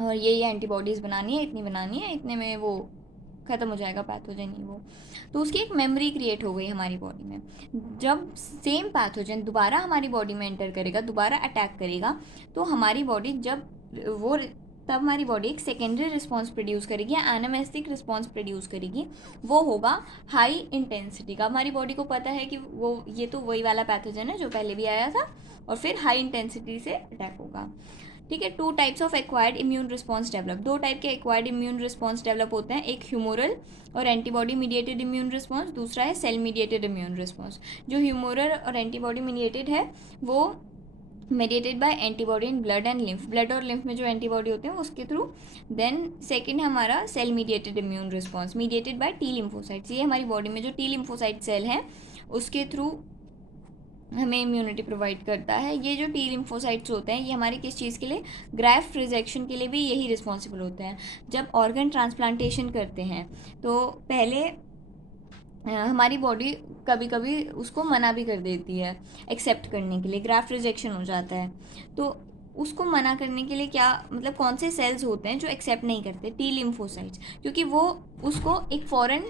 और ये एंटीबॉडीज़ बनानी है, इतनी बनानी है, इतने में वो ख़त्म हो जाएगा पैथोजन ही वो। तो उसकी एक मेमोरी क्रिएट हो गई हमारी बॉडी में। जब सेम पैथोजन दोबारा हमारी बॉडी में एंटर करेगा, दोबारा अटैक करेगा, तो हमारी बॉडी तब हमारी बॉडी एक सेकेंडरी रिस्पॉन्स प्रोड्यूस करेगी, एनामेस्टिक रिस्पॉन्स प्रोड्यूस करेगी। वो होगा हाई इंटेंसिटी का। हमारी बॉडी को पता है कि ये तो वही वाला पैथोजन है जो पहले भी आया था, और फिर हाई इंटेंसिटी से अटैक होगा, ठीक है। 2 types of acquired immune response develop. 2 type के एक्वायर्ड इम्यून रिस्पॉन्स डेवलप होते हैं, एक ह्यूमोरल और एंटीबॉडी मीडिएटेड इम्यून रिस्पॉन्स, दूसरा है सेल मीडिएटेड इम्यून रिस्पॉन्स। जो ह्यूमोरल और एंटीबॉडी मीडिएटेड है वो mediated bye antibody in blood and lymph, blood और लिम्फ में जो एंटीबॉडी होते हैं उसके थ्रू। देन सेकंड है हमारा cell mediated immune response, mediated by T lymphocytes. ये हमारी बॉडी में जो टी लिम्फोसाइट सेल हैं उसके थ्रू हमें इम्यूनिटी प्रोवाइड करता है। ये जो टी लिम्फोसाइट्स होते हैं ये हमारे किस चीज़ के लिए, ग्राफ्ट रिजेक्शन के लिए भी यही रिस्पॉन्सिबल होते हैं। जब ऑर्गन ट्रांसप्लांटेशन करते हैं तो पहले हमारी बॉडी कभी कभी उसको मना भी कर देती है एक्सेप्ट करने के लिए, ग्राफ्ट रिजेक्शन हो जाता है। तो उसको मना करने के लिए क्या, मतलब कौन से सेल्स होते हैं जो एक्सेप्ट नहीं करते, टी लिम्फोसाइट्स, क्योंकि वो उसको एक फॉरेन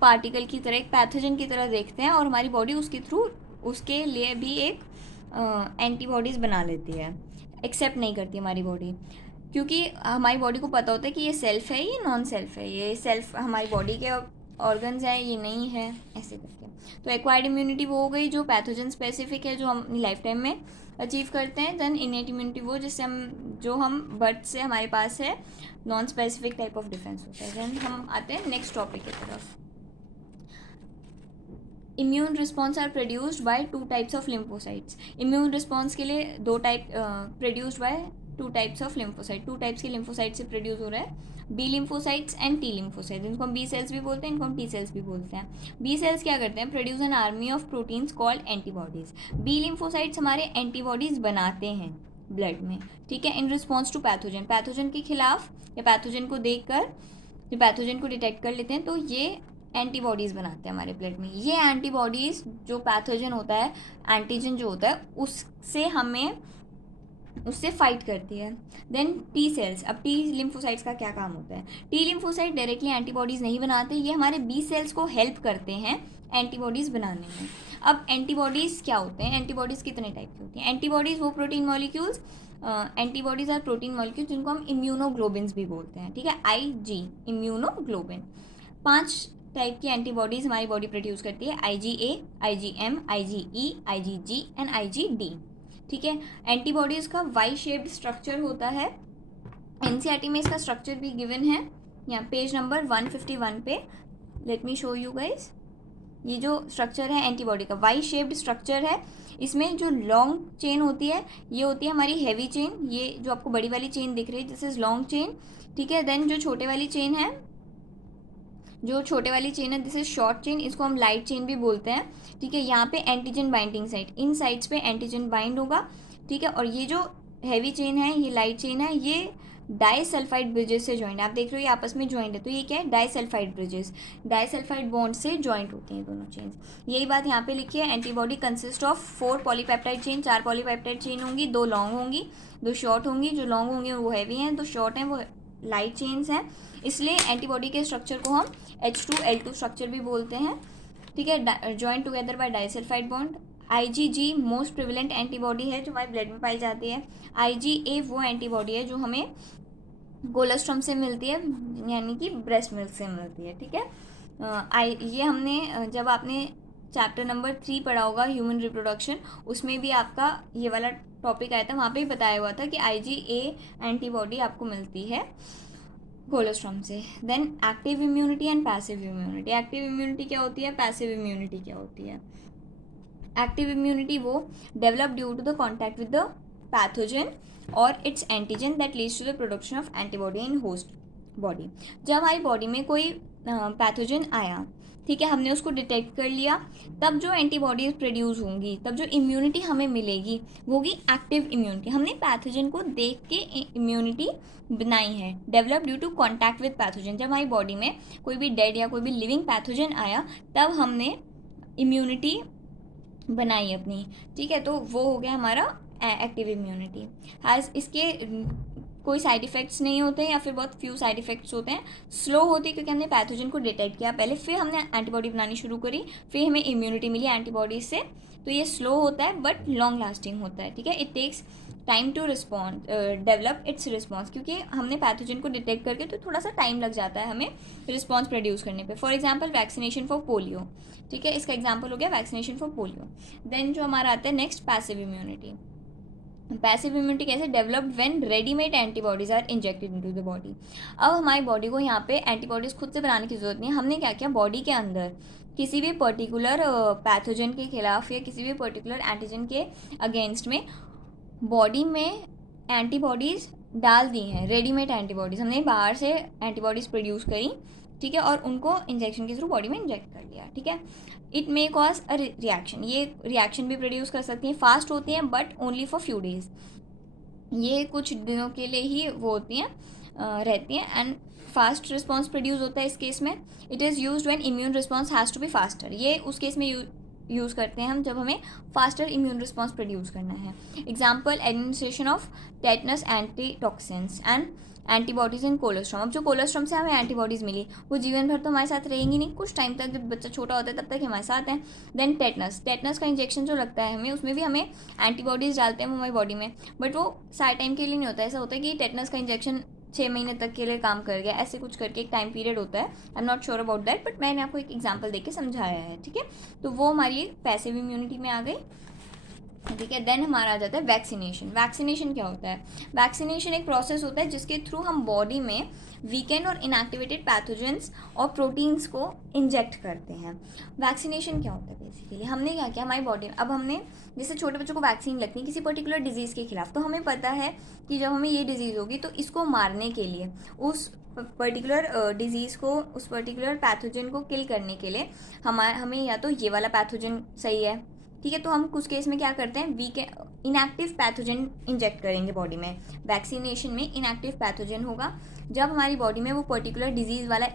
पार्टिकल की तरह, एक पैथोजन की तरह देखते हैं, और हमारी बॉडी उसके थ्रू उसके लिए भी एक एंटीबॉडीज़ बना लेती है, एक्सेप्ट नहीं करती हमारी बॉडी, क्योंकि हमारी बॉडी को पता होता है कि ये सेल्फ है, ये नॉन सेल्फ है, ये सेल्फ हमारी बॉडी के ऑर्गन्स हैं, ये नहीं है, ऐसे करके। तो एक्वायर्ड इम्यूनिटी वो हो गई जो पैथोजन स्पेसिफिक है, जो हम अपनी लाइफ टाइम में अचीव करते हैं। देन इनेट इम्यूनिटी वो जिससे हम बर्थ से हमारे पास है, non specific type of defence होता है। देन हम आते हैं नेक्स्ट टॉपिक की तरफ। Immune response are produced by 2 types of lymphocytes. Immune response के लिए 2 type produced by 2 types of lymphocyte, 2 types के लिम्फोसाइट से प्रोड्यूस हो रहा है, B lymphocytes and T lymphocytes. इनको हम बी सेल्स भी बोलते हैं, इनको हम टी सेल्स भी बोलते हैं। बी सेल्स क्या करते हैं, produce an army of proteins called antibodies. B lymphocytes हमारे एंटीबॉडीज बनाते हैं ब्लड में, ठीक है, in response to pathogen, pathogen के खिलाफ या पैथोजन को देखकर, जो पैथोजन को डिटेक्ट कर लेते हैं तो ये एंटीबॉडीज़ बनाते हैं हमारे ब्लड में। ये एंटीबॉडीज़ जो पैथोजन होता है, एंटीजन जो होता है, उससे हमें उससे फाइट करती है। देन टी सेल्स, अब टी लिम्फोसाइट्स का क्या काम होता है? टी लिम्फोसाइट डायरेक्टली एंटीबॉडीज़ नहीं बनाते, ये हमारे बी सेल्स को हेल्प करते हैं एंटीबॉडीज़ बनाने में। अब एंटीबॉडीज़ क्या होते हैं? एंटीबॉडीज़ कितने टाइप की होती हैं? एंटीबॉडीज़ वो protein molecules, antibodies are protein molecules जिनको हम इम्यूनोग्लोबिन्स भी बोलते हैं, ठीक है, IG, इम्यूनोग्लोबिन। 5 टाइप की एंटीबॉडीज़ हमारी बॉडी प्रोड्यूस करती है, IgA, IgM, IgE, IgG and IgD, ठीक है। एंटीबॉडीज़ का वाई शेप्ड स्ट्रक्चर होता है, एनसीईआरटी में इसका स्ट्रक्चर भी गिवन है, यहाँ पेज नंबर 151 पे। Let me show you guys. ये जो स्ट्रक्चर है एंटीबॉडी का वाई शेप्ड स्ट्रक्चर है, इसमें जो लॉन्ग चेन होती है ये होती है हमारी हैवी चेन, ये जो आपको बड़ी वाली चेन दिख रही है दिस इज लॉन्ग चेन, ठीक है। देन जो छोटे वाली चेन है दिस इज शॉर्ट चेन, इसको हम लाइट चेन भी बोलते हैं, ठीक है। यहाँ पे एंटीजन बाइंडिंग साइट, इन साइड्स पे एंटीजन बाइंड होगा, ठीक है। और ये जो हैवी चेन है, ये लाइट चेन है, ये डाइसल्फाइड ब्रिजेस से ज्वाइंट है, आप देख रहे हो ये आपस में ज्वाइंट है, तो ये क्या है? डाइसल्फाइड ब्रिजेस, डाइसल्फाइड बॉन्ड से ज्वाइंट होती हैं दोनों चेन्स। यही बात यहाँ पे लिखी है, antibody consist of 4 polypeptide chain, 4 polypeptide chain होंगी, 2 लॉन्ग होंगी, 2 शॉर्ट होंगी, जो लॉन्ग होंगी वो हैवी हैं, 2 शॉर्ट हैं वो लाइट चेन्स हैं, इसलिए एंटीबॉडी के स्ट्रक्चर को हम H2L2 स्ट्रक्चर भी बोलते हैं, ठीक है, joint together by disulphide bond. IgG most prevalent antibody है जो हमारे ब्लड में पाई जाती है। IgA वो एंटीबॉडी है जो हमें कोलेस्ट्रॉम से मिलती है, यानी कि ब्रेस्ट मिल्क से मिलती है, ठीक है। ये हमने जब आपने चैप्टर नंबर 3 पढ़ा होगा ह्यूमन रिप्रोडक्शन, उसमें भी आपका ये वाला टॉपिक आया था, वहाँ पे भी बताया हुआ था कि IgA एंटीबॉडी आपको मिलती है कोलेस्ट्रॉम से। Then active immunity and passive immunity. Active immunity क्या होती है, पैसिव इम्यूनिटी क्या होती है? एक्टिव इम्यूनिटी वो develop due to the contact with the pathogen और its antigen that leads to the production of antibody in host body. जब हमारी बॉडी में कोई पैथोजन आया, ठीक है, हमने उसको डिटेक्ट कर लिया, तब जो एंटीबॉडीज प्रोड्यूस होंगी, तब जो इम्यूनिटी हमें मिलेगी वो होगी एक्टिव इम्यूनिटी। हमने पैथोजन को देख के इम्यूनिटी बनाई है, develop due to contact with pathogen. जब हमारी बॉडी में कोई भी डेड या कोई भी लिविंग पैथोजन आया, तब हमने इम्यूनिटी बनाई अपनी, ठीक है, तो वो हो गया हमारा एक्टिव इम्यूनिटी। हैज़ इसके कोई साइड इफ़ेक्ट्स नहीं होते या फिर बहुत फ्यू साइड इफ़ेक्ट्स होते हैं, स्लो होती है क्योंकि हमने पैथोजन को डिटेक्ट किया पहले, फिर हमने एंटीबॉडी बनानी शुरू करी, फिर हमें इम्यूनिटी मिली एंटीबॉडीज से, तो ये स्लो होता है बट लॉन्ग लास्टिंग होता है, ठीक है। It takes time to respond develop its response, क्योंकि हमने पैथोजन को डिटेक्ट करके तो थोड़ा सा टाइम लग जाता है हमें रिस्पॉन्स प्रोड्यूस करने पे। For example vaccination for polio, ठीक है, इसका एग्जांपल हो गया वैक्सीनेशन फॉर पोलियो। देन जो हमारा आता है next passive immunity. Passive immunity कैसे? Developed when readymade antibodies are injected into the body. अब हमारी बॉडी को यहाँ पे एंटीबॉडीज खुद से बनाने की जरूरत नहीं है, हमने क्या किया, बॉडी के अंदर किसी भी पर्टिकुलर पैथोजन के खिलाफ या किसी भी पर्टिकुलर एंटीजन के अगेंस्ट में बॉडी में एंटीबॉडीज़ डाल दी हैं, रेडीमेड एंटीबॉडीज़ हमने बाहर से एंटीबॉडीज़ प्रोड्यूस करी, ठीक है, और उनको इंजेक्शन के थ्रू बॉडी में इंजेक्ट कर दिया, ठीक है। It may cause a reaction, ये रिएक्शन भी प्रोड्यूस कर सकती हैं, फास्ट होती हैं but only for few days, ये कुछ दिनों के लिए ही वो होती हैं रहती हैं, एंड फास्ट रिस्पॉन्स प्रोड्यूस होता है इस केस में। It is use when immune response has to be faster, ये उस केस में यूज़ करते हैं हम जब हमें फास्टर इम्यून रिस्पॉन्स प्रोड्यूस करना है। Example administration of tetanus antitoxins and antibodies in colostrum. अब जो कोलेस्ट्रॉम से हमें एंटीबॉडीज़ मिली वो जीवन भर तो हमारे साथ रहेंगी नहीं, कुछ टाइम तक, जब बच्चा छोटा होता है तब तक हमारे साथ हैं। देन टेटनस का इंजेक्शन जो लगता है हमें, उसमें भी हमें एंटीबॉडीज़ डालते हैं हमारी बॉडी में, बट वो सारे टाइम के लिए नहीं होता है। ऐसा होता है कि टेटनस का इंजेक्शन 6 महीने तक के लिए काम कर गया, ऐसे कुछ करके एक टाइम पीरियड होता है, I am not sure about that, but मैंने आपको एक एग्जांपल देके समझाया है, ठीक है। तो वो हमारी पैसिव इम्यूनिटी में आ गई, ठीक है। देन हमारा आ जाता है वैक्सीनेशन। वैक्सीनेशन क्या होता है? वैक्सीनेशन एक प्रोसेस होता है जिसके थ्रू हम बॉडी में वीकेंड और इनएक्टिवेटेड पैथोजेंस और प्रोटीन्स को इंजेक्ट करते हैं। वैक्सीनेशन क्या होता है? बेसिकली हमने क्या किया, हमारी बॉडी में, अब हमने जैसे छोटे बच्चों को वैक्सीन लगती है किसी पर्टिकुलर डिजीज़ के खिलाफ, तो हमें पता है कि जब हमें ये डिजीज़ होगी तो इसको मारने के लिए, उस पर्टिकुलर डिजीज़ को, उस पर्टिकुलर पैथोजन को किल करने के लिए हमें या तो ये वाला पैथोजन सही है, ठीक है, तो हम कुछ केस में क्या करते हैं, इनएक्टिव पैथोजन इंजेक्ट करेंगे बॉडी में। वैक्सीनेशन में इनएक्टिव पैथोजन होगा, जब हमारी बॉडी में वो पर्टिकुलर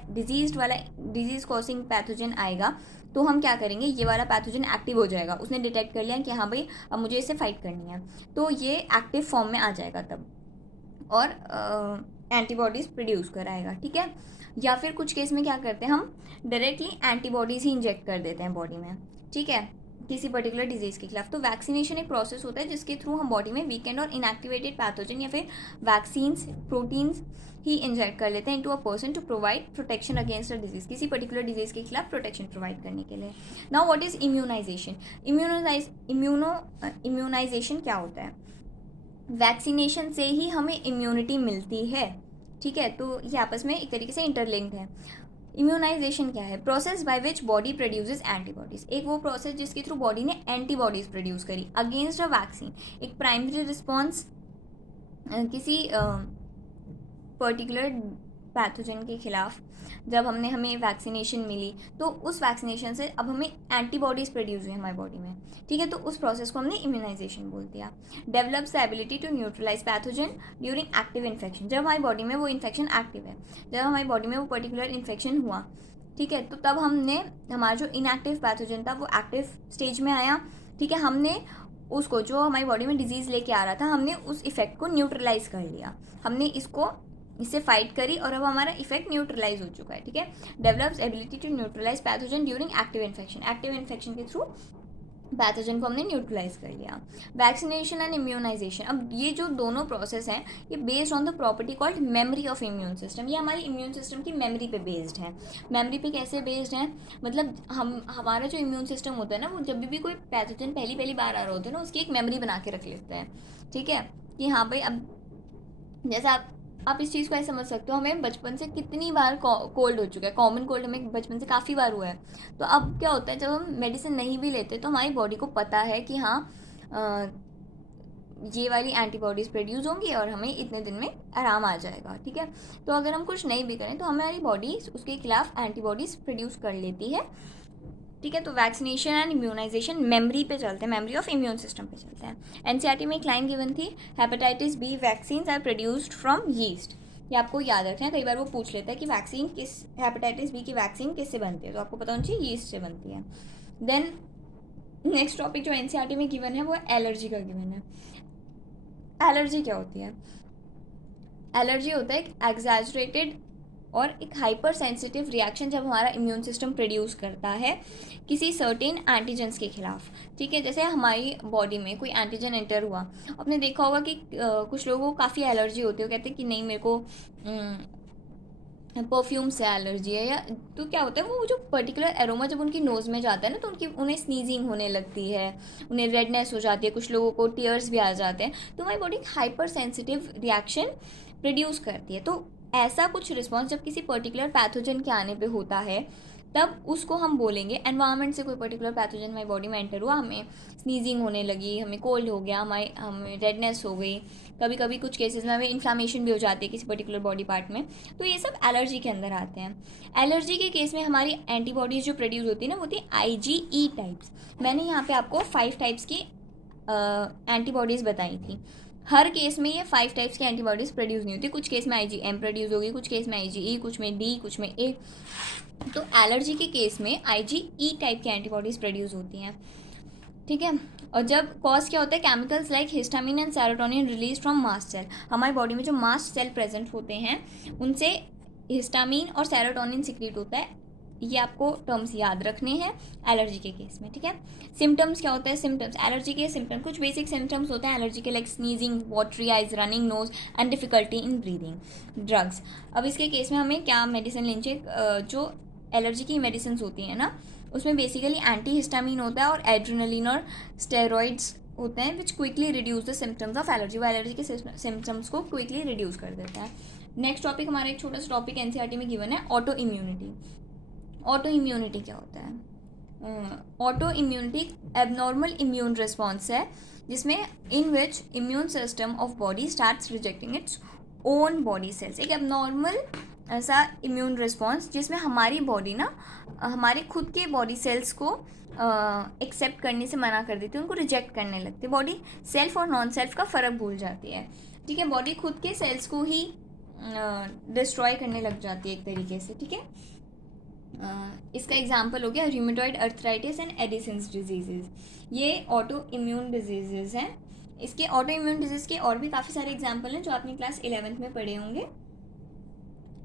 डिजीज़ कॉजिंग पैथोजन आएगा तो हम क्या करेंगे, ये वाला पैथोजन एक्टिव हो जाएगा, उसने डिटेक्ट कर लिया कि हाँ भाई अब मुझे इससे फाइट करनी है, तो ये एक्टिव फॉर्म में आ जाएगा तब, और एंटीबॉडीज़ प्रोड्यूस कराएगा। ठीक है, या फिर कुछ केस में क्या करते हैं, हम डायरेक्टली एंटीबॉडीज़ ही इंजेक्ट कर देते हैं बॉडी में, ठीक है, किसी पर्टिकुलर डिजीज़ के खिलाफ। तो वैक्सीनेशन एक प्रोसेस होता है जिसके थ्रू हम बॉडी में वीकेंड और इनएक्टिवेटेड पैथोजन या फिर वैक्सीन्स, प्रोटीन्स ही इंजेक्ट कर लेते हैं into a person to provide protection against a disease, किसी पर्टिकुलर डिजीज़ के खिलाफ प्रोटेक्शन प्रोवाइड करने के लिए। Now what is immunization? Immunization क्या होता है? वैक्सीनेशन से ही हमें इम्यूनिटी मिलती है, ठीक है, तो ये आपस में एक तरीके से इंटरलिंक्ड है। इम्यूनाइजेशन क्या है? Process by which body produces antibodies, एक वो प्रोसेस जिसके थ्रू बॉडी ने एंटीबॉडीज प्रोड्यूस करी अगेंस्ट अ वैक्सीन, एक प्राइमरी रिस्पॉन्स किसी पर्टिकुलर पैथोजन के खिलाफ जब हमें वैक्सीनेशन मिली तो उस वैक्सीनेशन से अब हमें एंटीबॉडीज़ प्रोड्यूस हुई हमारी बॉडी में, ठीक है, तो उस प्रोसेस को हमने इम्यूनाइजेशन बोल दिया। Develops the ability to neutralize pathogen during active infection, जब हमारी बॉडी में वो इन्फेक्शन एक्टिव है, जब हमारी बॉडी में वो पर्टिकुलर इन्फेक्शन हुआ, ठीक है, तो तब हमने हमारा जो इनएक्टिव पैथोजन था वो एक्टिव स्टेज में आया, ठीक है, हमने उसको जो हमारी बॉडी में डिजीज़ लेके आ रहा था हमने उस इफेक्ट को न्यूट्रलाइज कर लिया, हमने इससे फाइट करी और अब हमारा इफेक्ट न्यूट्रलाइज हो चुका है, ठीक है। Develops ability to neutralize pathogen during active infection के थ्रू पैथोजन को हमने न्यूट्रलाइज कर लिया। वैक्सीनेशन एंड इम्यूनाइजेशन, अब ये जो दोनों प्रोसेस हैं ये based on the property called memory of immune system, ये हमारी इम्यून सिस्टम की मेमोरी पे बेस्ड है। मेमोरी पे कैसे बेस्ड है? मतलब हमारा जो इम्यून सिस्टम होता है ना, वो जब भी कोई पैथोजन पहली बार आ रहा होता है ना, उसकी एक मेमोरी बना के रख लेता है, ठीक है, कि हाँ भाई अब जैसा आप इस चीज़ को ऐसे समझ सकते हो, हमें बचपन से कितनी बार कोल्ड हो चुका है, कॉमन कोल्ड हमें बचपन से काफ़ी बार हुआ है, तो अब क्या होता है जब हम मेडिसिन नहीं भी लेते तो हमारी बॉडी को पता है कि हाँ ये वाली एंटीबॉडीज़ प्रोड्यूस होंगी और हमें इतने दिन में आराम आ जाएगा, ठीक है। तो अगर हम कुछ नहीं भी करें तो हमारी बॉडी उसके खिलाफ एंटीबॉडीज़ प्रोड्यूस कर लेती है, ठीक है। तो वैक्सीनेशन एंड इम्यूनाइजेशन मेमोरी पे चलते हैं, मेमोरी ऑफ इम्यून सिस्टम पे चलते हैं। एनसीईआरटी में एक लाइन गिवन थी, hepatitis B vaccines are produced from yeast, ये आपको याद रखना है, कई बार वो पूछ लेता है कि वैक्सीन हेपेटाइटिस बी की वैक्सीन किससे बनती है, तो आपको पता होना चाहिए यीस्ट से बनती है। देन नेक्स्ट टॉपिक जो एनसीईआरटी में गिवन है वो एलर्जी का गिवन है। एलर्जी क्या होती है? एलर्जी होता है एक एग्जैजरेटेड और एक हाइपर सेंसिटिव रिएक्शन जब हमारा इम्यून सिस्टम प्रोड्यूस करता है किसी सर्टेन एंटीजन्स के खिलाफ, ठीक है। जैसे हमारी बॉडी में कोई एंटीजन एंटर हुआ, आपने देखा होगा कि कुछ लोगों को काफ़ी एलर्जी होती है, कहते हैं कि नहीं मेरे को परफ्यूम से एलर्जी है, या तो क्या होता है वो जो पर्टिकुलर एरोमा जब उनकी नोज़ में जाता है ना तो उन्हें स्नीजिंग होने लगती है, उन्हें रेडनेस हो जाती है, कुछ लोगों को टीयर्स भी आ जाते हैं, तो हमारी body hyper sensitive reaction produce करती है। तो ऐसा कुछ रिस्पॉन्स जब किसी पर्टिकुलर पैथोजन के आने पे होता है तब उसको हम बोलेंगे, एनवायरनमेंट से कोई पर्टिकुलर पैथोजन हमारी बॉडी में एंटर हुआ, हमें स्नीजिंग होने लगी, हमें कोल्ड हो गया, हमें रेडनेस हो गई, कभी कभी कुछ केसेस में हमें इन्फ्लामेशन भी हो जाती है किसी पर्टिकुलर बॉडी पार्ट में, तो ये सब एलर्जी के अंदर आते हैं। एलर्जी के केस में हमारी एंटीबॉडीज़ जो प्रोड्यूस होती है ना वो होती है IgE टाइप्स। मैंने यहाँ पे आपको 5 टाइप्स की एंटीबॉडीज़ बताई थी, हर केस में ये 5 टाइप्स की एंटीबॉडीज़ प्रोड्यूस नहीं होती, कुछ केस में IgM प्रोड्यूस होगी, कुछ केस में IgE, कुछ में D, कुछ में A। तो एलर्जी के केस में IgE टाइप की एंटीबॉडीज़ प्रोड्यूस होती हैं, ठीक है। और जब कॉज क्या होता है, chemicals like histamine and serotonin release from mast cell, हमारी बॉडी में जो मास्ट सेल प्रेजेंट होते हैं उनसे हिस्टामिन और सेरोटोनिन सिक्रीट होता है, ये आपको टर्म्स याद रखने हैं एलर्जी के केस में, ठीक है। सिम्टम्स क्या होता है? सिम्टम्स एलर्जी के सिम्टम्स कुछ बेसिक सिम्टम्स होते हैं एलर्जी के, like sneezing, watery eyes, running nose and difficulty in breathing. Drugs, अब इसके केस में हमें क्या मेडिसिन लेनी चाहिए? जो एलर्जी की मेडिसिन होती हैं ना उसमें बेसिकली एंटी हिस्टामिन होता है और एड्रेनलिन और स्टेरॉइड्स होते हैं which quickly reduce the symptoms of allergy, वो एलर्जी के सिम्टम्स को क्विकली रिड्यूस कर देता है। नेक्स्ट टॉपिक हमारा एक छोटा सा टॉपिक एनसीईआरटी में गिवन है, ऑटो इम्यूनिटी। ऑटो इम्यूनिटी क्या होता है? Auto immunity abnormal immune response है जिसमें in which immune system of body starts rejecting its own body cells, एक एबनॉर्मल ऐसा इम्यून रिस्पॉन्स जिसमें हमारी बॉडी ना हमारे खुद के बॉडी सेल्स को एक्सेप्ट करने से मना कर देती है, उनको रिजेक्ट करने लगती है। बॉडी सेल्फ और नॉन सेल्फ का फ़र्क भूल जाती है, ठीक है। बॉडी खुद के सेल्स को ही डिस्ट्रॉय करने लग जाती है एक तरीके से, ठीक है। इसका एग्जाम्पल हो गया rheumatoid arthritis and Edison's diseases. ये ऑटो इम्यून डिजीजेज हैं। इसके ऑटो इम्यून डिजीज़ के और भी काफ़ी सारे एग्जाम्पल हैं जो आपने क्लास 11th में पढ़े होंगे।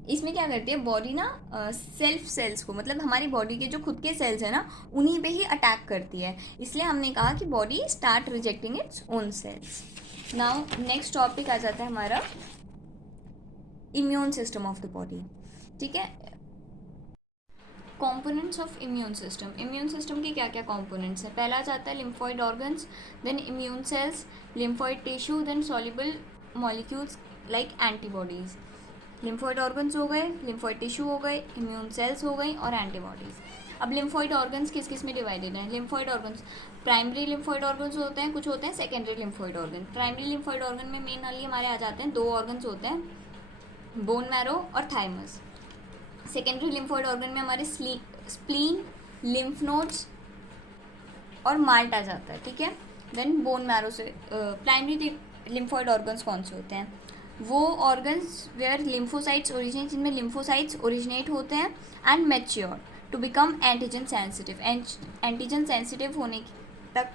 इसमें क्या करती है बॉडी ना सेल्फ सेल्स को, मतलब हमारी बॉडी के जो खुद के सेल्स हैं ना उन्हीं पे ही अटैक करती है, इसलिए हमने कहा कि body start rejecting its own cells. Now next topic आ जाता है हमारा immune system of the body, ठीक है। Components of immune system. Immune system के क्या क्या कंपोनेंट्स हैं? पहला जाता है lymphoid organs, then immune cells, lymphoid tissue, then soluble molecules like antibodies. Lymphoid organs हो गए, लिम्फॉइड टिश्यू हो गए, इम्यून सेल्स हो गई और एंटीबॉडीज़। अब लिम्फॉइड ऑर्गन्स किस किस में डिवाइडेड हैं? Lymphoid organs primary lymphoid organs होते हैं, कुछ होते हैं secondary lymphoid organ. Primary lymphoid organ में मेनली हमारे आ जाते हैं 2 ऑर्गन्स होते हैं, बोन मैरो और थाइमस। सेकेंडरी लिम्फॉइड ऑर्गन में हमारे स्प्लीन, लिम्फ नोड्स और माल्ट आ जाता है, ठीक है। देन बोन मैरो से प्राइमरी लिम्फॉइड ऑर्गन्स कौन से होते हैं? वो ऑर्गन्स वेयर लिम्फोसाइट्स ओरिजिनेट, जिनमें लिम्फोसाइट्स ओरिजिनेट होते हैं and mature to become antigen sensitive. Antigen sensitive होने तक,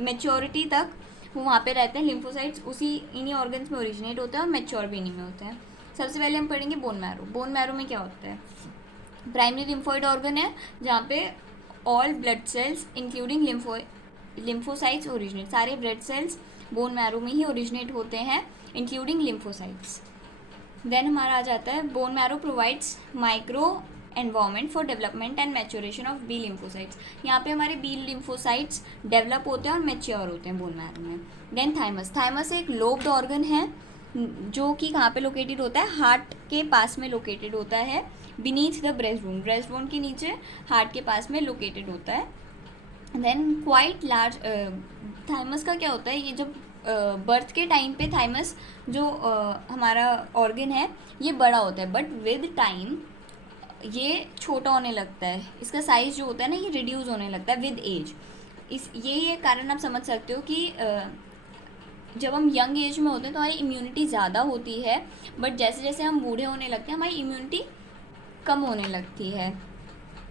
मैच्योरिटी तक वो वहाँ पे रहते हैं। लिम्फोसाइट्स उसी इन्हीं ऑर्गन्स में ओरिजिनेट होते हैं और मैच्योर भी इन्हीं में होते हैं। सबसे पहले हम पढ़ेंगे बोन मैरो। बोन मैरो में क्या होता है? प्राइमरी लिम्फॉइड ऑर्गन है जहाँ पे all blood cells including lymphocytes originate, सारे ब्लड सेल्स बोन मैरो में ही ओरिजिनेट होते हैं इंक्लूडिंग लिम्फोसाइट्स। देन हमारा आ जाता है bone marrow provides micro environment for development and maturation of B lymphocytes. यहाँ पे हमारे बी लिम्फोसाइट्स डेवलप होते हैं और मैच्योर होते हैं बोन मैरो में। Then thymus. थाइमस एक लोब्ड ऑर्गन है जो कि कहाँ पे लोकेटेड होता है? हार्ट के पास में लोकेटेड होता है, beneath the breast bone, breast bone के नीचे हार्ट के पास में लोकेटेड होता है। Then quite large. थाइमस का क्या होता है? ये जब बर्थ के टाइम पे थाइमस जो हमारा ऑर्गन है ये बड़ा होता है, बट विद टाइम ये छोटा होने लगता है। इसका साइज़ जो होता है ना ये रिड्यूस होने लगता है विद एज। ये कारण आप समझ सकते हो कि जब हम यंग एज में होते हैं तो हमारी इम्यूनिटी ज़्यादा होती है, बट जैसे जैसे हम बूढ़े होने लगते हैं हमारी इम्यूनिटी कम होने लगती है,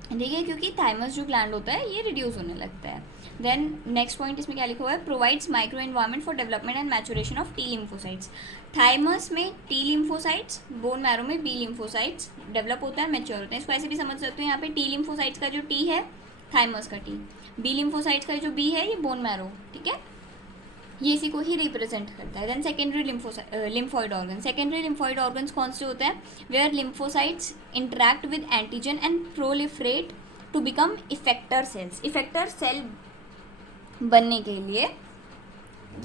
ठीक है, क्योंकि थाइमस जो ग्लैंड होता है ये रिड्यूस होने लगता है। देन नेक्स्ट पॉइंट इसमें क्या लिखा हुआ है? Provides micro environment for development and maturation of T lymphocytes. Thymus में टी लिम्फोसाइट्स, बोन मैरो में बी लिम्फोसाइट्स डेवलप होता है, मैच्योर होते हैं। इसको ऐसे भी समझ सकते हो, यहाँ पे टी लिम्फोसाइट्स का जो टी है थाइमस का टी, बी लिम्फोसाइट्स का जो बी है ये बोन मैरो, ठीक है, ये इसी को ही रिप्रेजेंट करता है। Then secondary lymphoid organ. Secondary lymphoid organs कौन से होते हैं? Where lymphocytes interact with antigen and proliferate to become effector cells. Effector cell बनने के लिए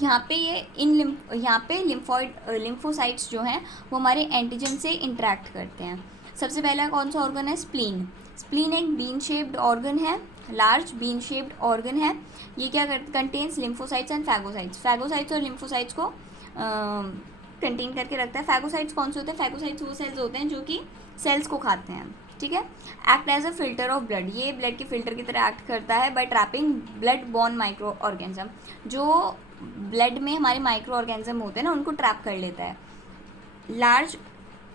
यहाँ पे यहाँ पे लिम्फोसाइट्स जो हैं वो हमारे एंटीजन से इंटरैक्ट करते हैं। सबसे पहला कौन सा ऑर्गन है? स्प्लीन। स्प्लीन एक बीन शेप्ड ऑर्गन है, लार्ज बीन शेप्ड ऑर्गन है। ये क्या contains lymphocytes and phagocytes. Phagocytes और लिम्फोसाइट्स को कंटेन करके रखता है। फैगोसाइट्स कौन से होते हैं? फैगोसाइट्स वो सेल्स होते हैं जो कि सेल्स को खाते हैं, ठीक है। Act as a filter of blood. ये ब्लड के फिल्टर की तरह एक्ट करता है by trapping blood borne micro organism. जो ब्लड में हमारे माइक्रो ऑर्गेनिज्म होते हैं ना उनको ट्रैप कर लेता है। Large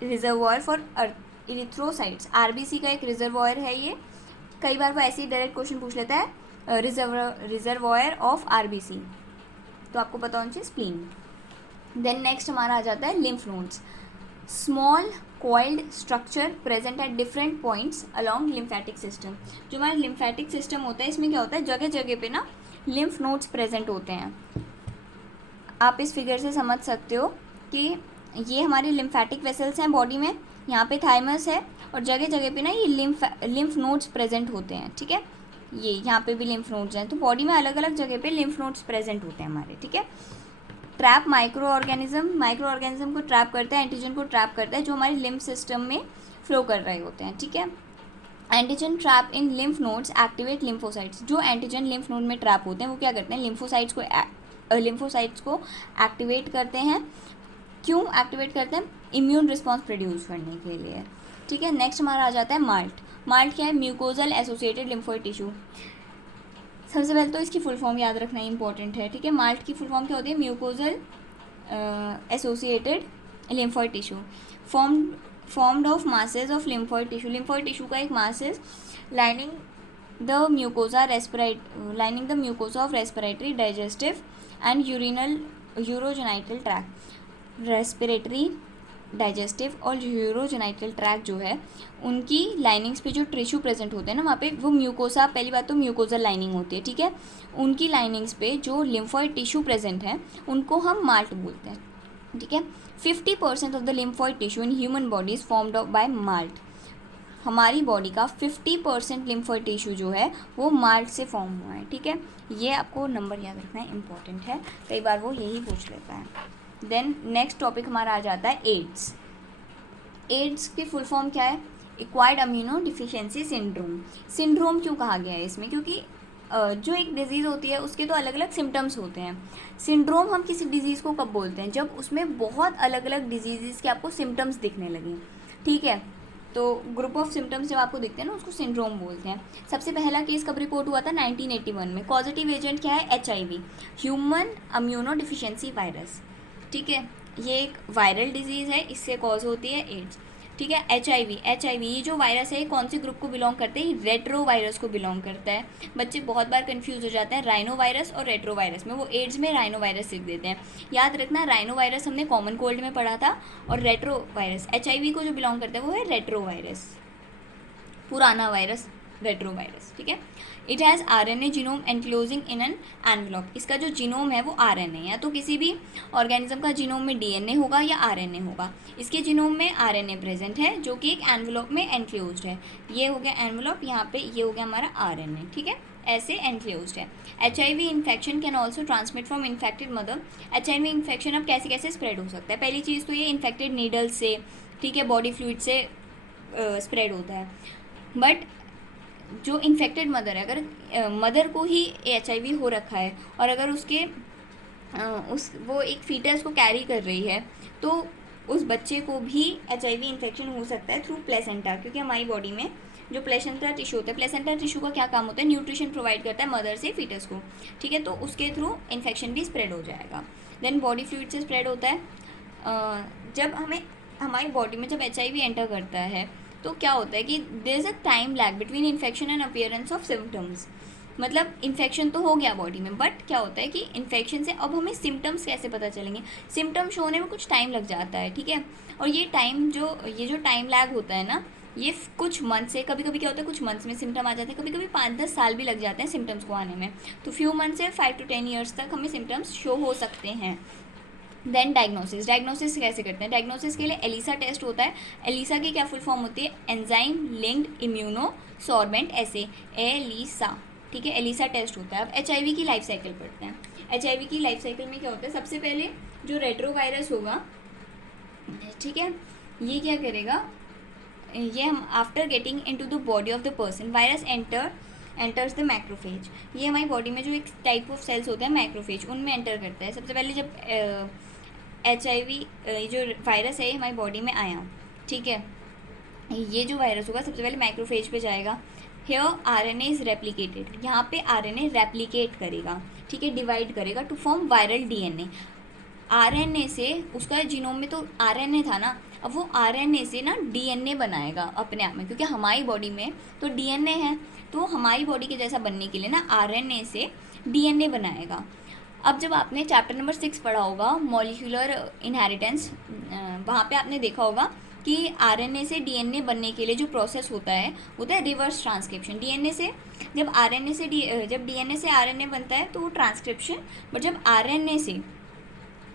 reservoir for erythrocytes. RBC का एक रिजर्वॉयर है ये। कई बार वो ऐसे ही डायरेक्ट क्वेश्चन पूछ लेता है रिजर्वॉयर ऑफ आरबीसी, तो आपको पता होना चाहिए स्प्लीन। देन नेक्स्ट हमारा आ जाता है lymph nodes. Small coiled structure present at different points along lymphatic system. जो हमारा लिम्फेटिक सिस्टम होता है इसमें क्या होता है? जगह जगह पे ना लिम्फ नोड्स प्रेजेंट होते हैं। आप इस फिगर से समझ सकते हो कि ये हमारे लिम्फेटिक वेसल्स हैं बॉडी में, यहाँ पे थाइमस है और जगह जगह पे ना ये लिम्फ नोड्स प्रेजेंट होते हैं, ठीक है। ये यहाँ पे भी लिम्फ नोड्स हैं, तो बॉडी में अलग अलग जगह पे लिम्फ नोड्स प्रेजेंट होते हैं हमारे, ठीक है। ट्रैप माइक्रो ऑर्गेनिज्म को ट्रैप करता है, एंटीजन को ट्रैप करता है जो हमारे लिम्फ सिस्टम में फ्लो कर रहे होते हैं, ठीक है। एंटीजन ट्रैप इन लिम्फ नोड्स एक्टिवेट लिम्फोसाइट्स। जो एंटीजन लिम्फ नोड में ट्रैप होते हैं वो क्या करते हैं? लिम्फोसाइट्स को एक्टिवेट करते हैं क्यों एक्टिवेट करते हैं? इम्यून रिस्पॉन्स प्रोड्यूस करने के लिए, ठीक है। नेक्स्ट हमारा आ जाता है माल्ट। माल्ट क्या है? Mucosal associated lymphoid tissue. सबसे पहले तो इसकी फुल फॉर्म याद रखना इंपॉर्टेंट है, ठीक है। माल्ट की फुल फॉर्म क्या होती है? Mucosal associated lymphoid tissue, formed of masses of lymphoid tissue. lymphoid tissue का एक masses lining the mucosa of respiratory, digestive and urogenital tract. Respiratory, digestive और यूरोजेनाइटल ट्रैक जो है उनकी लाइनिंग्स पे जो टिश्यू प्रेजेंट होते हैं ना, वहाँ पे वो म्यूकोसा, पहली बात तो म्यूकोजल लाइनिंग होती है, ठीक है। उनकी लाइनिंग्स पे जो लिम्फॉइड टिश्यू प्रेजेंट है उनको हम माल्ट बोलते हैं, ठीक है। 50% of the lymphoid tissue in human body is formed by malt. हमारी बॉडी का 50% लिम्फॉइड टिश्यू जो है वो माल्ट से फॉर्म हुआ है, ठीक है। ये आपको नंबर याद रखना है, इंपॉर्टेंट है, कई बार वो यही पूछ लेता है। देन नेक्स्ट टॉपिक हमारा आ जाता है एड्स। एड्स की फुल फॉर्म क्या है? Acquired immuno deficiency syndrome. Syndrome क्यों कहा गया है इसमें? क्योंकि जो एक डिजीज़ होती है उसके तो अलग अलग सिम्टम्स होते हैं। सिंड्रोम हम किसी डिजीज़ को कब बोलते हैं? जब उसमें बहुत अलग अलग डिजीज़ के आपको सिम्टम्स दिखने लगें, ठीक है। तो ग्रुप ऑफ सिम्टम्स जब आपको दिखते हैं ना, उसको सिंड्रोम बोलते हैं। सबसे पहला केस कब रिपोर्ट हुआ था? 1981 में। पॉजिटिव एजेंट क्या है? HIV, human immuno deficiency virus, ठीक है। ये एक वायरल डिजीज़ है, इससे कॉज होती है एड्स, ठीक है। HIV ये जो वायरस है ये कौन से ग्रुप को बिलोंग करते हैं? रेट्रो वायरस को बिलोंग करता है। बच्चे बहुत बार कंफ्यूज हो जाते हैं राइनो वायरस और रेट्रो वायरस में, वो एड्स में राइनो वायरस लिख देते हैं। याद रखना, राइनो वायरस हमने कॉमन कोल्ड में पढ़ा था, और रेट्रो वायरस HIV को जो बिलोंग करता है वो है रेट्रो वायरस, पुराना वायरस, रेट्रो वायरस, ठीक है। It has RNA genome enclosing in an envelope. इसका जो जीनोम है वो RNA, या तो किसी भी ऑर्गेनिज्म का जीनोम में DNA होगा या RNA होगा। इसके जीनोम में RNA प्रेजेंट है जो कि एक एनवलप में एनक्लोज्ड है। ये हो गया एनवलप, यहाँ पे ये हो गया हमारा RNA, ठीक है, ऐसे एनक्लोज्ड है। HIV infection can also transmit from infected mother. HIV infection अब कैसे कैसे स्प्रेड हो सकता है? पहली चीज़ तो ये इन्फेक्टेड नीडल से, ठीक है, बॉडी फ्लूइड से स्प्रेड होता है। बट जो इन्फेक्टेड मदर है, अगर मदर को ही HIV हो रखा है और अगर उसके वो एक फीटस को कैरी कर रही है, तो उस बच्चे को भी HIV इन्फेक्शन हो सकता है थ्रू प्लेसेंटा, क्योंकि हमारी बॉडी में जो प्लेसेंटा टिश्यू होता है, प्लेसेंटा टिश्यू का क्या काम होता है? न्यूट्रिशन प्रोवाइड करता है मदर से फीटस को, ठीक है। तो उसके थ्रू इन्फेक्शन भी स्प्रेड हो जाएगा। देन बॉडी फ्लूइड से स्प्रेड होता है। जब हमारी बॉडी में जब HIV एंटर करता है तो क्या होता है कि there is a time lag between infection and appearance of symptoms. मतलब इन्फेक्शन तो हो गया बॉडी में, बट क्या होता है कि इन्फेक्शन से अब हमें सिम्टम्स कैसे पता चलेंगे? सिम्टम्स होने में कुछ टाइम लग जाता है, ठीक है। और ये जो टाइम लैग होता है ना, ये कुछ मंथ से, कभी कभी क्या होता है कुछ मंथ्स में सिम्टम आ जाते हैं, कभी कभी 5-10 साल भी लग जाते हैं सिम्टम्स को आने में। तो फ्यू मंथ से 5 to 10 ईयर्स तक हमें सिम्टम्स शो हो सकते हैं। देन डायग्नोसिस कैसे करते हैं? डायग्नोसिस के लिए एलिसा टेस्ट होता है। एलिसा की क्या फुल फॉर्म होती है? एंजाइम लिंक्ड इम्यूनो सॉर्बेंट एसे, एलिसा, ठीक है, एलिसा टेस्ट होता है। अब HIV की लाइफ साइकिल पढ़ते हैं। HIV की लाइफ साइकिल में क्या होता है? सबसे पहले जो रेट्रो वायरस होगा, ठीक है, ये क्या करेगा? ये हम after getting into the body of the person, virus enters the macrophage. ये हमारी बॉडी में जो एक टाइप ऑफ सेल्स होते हैं मैक्रोफेज, उनमें एंटर करता है। सबसे पहले जब HIV जो वायरस है हमारी बॉडी में आया, ठीक है, ये जो वायरस होगा सबसे पहले मैक्रोफेज पे जाएगा। हेयर RNA इज रेप्लिकेटेड, यहाँ पे RNA रेप्लिकेट करेगा, ठीक है, डिवाइड करेगा to form viral DNA। RNA से उसका जीनोम में तो RNA था ना, अब वो RNA से ना DNA बनाएगा अपने आप में, क्योंकि हमारी बॉडी में तो DNA है, तो हमारी बॉडी के जैसा बनने के लिए ना RNA से DNA बनाएगा। अब जब आपने चैप्टर नंबर 6 पढ़ा होगा मॉलिक्यूलर इनहेरिटेंस, वहाँ पे आपने देखा होगा कि RNA से DNA बनने के लिए जो प्रोसेस होता है रिवर्स ट्रांसक्रिप्शन। DNA से जब DNA से RNA बनता है तो वो ट्रांसक्रिप्शन, बट जब RNA से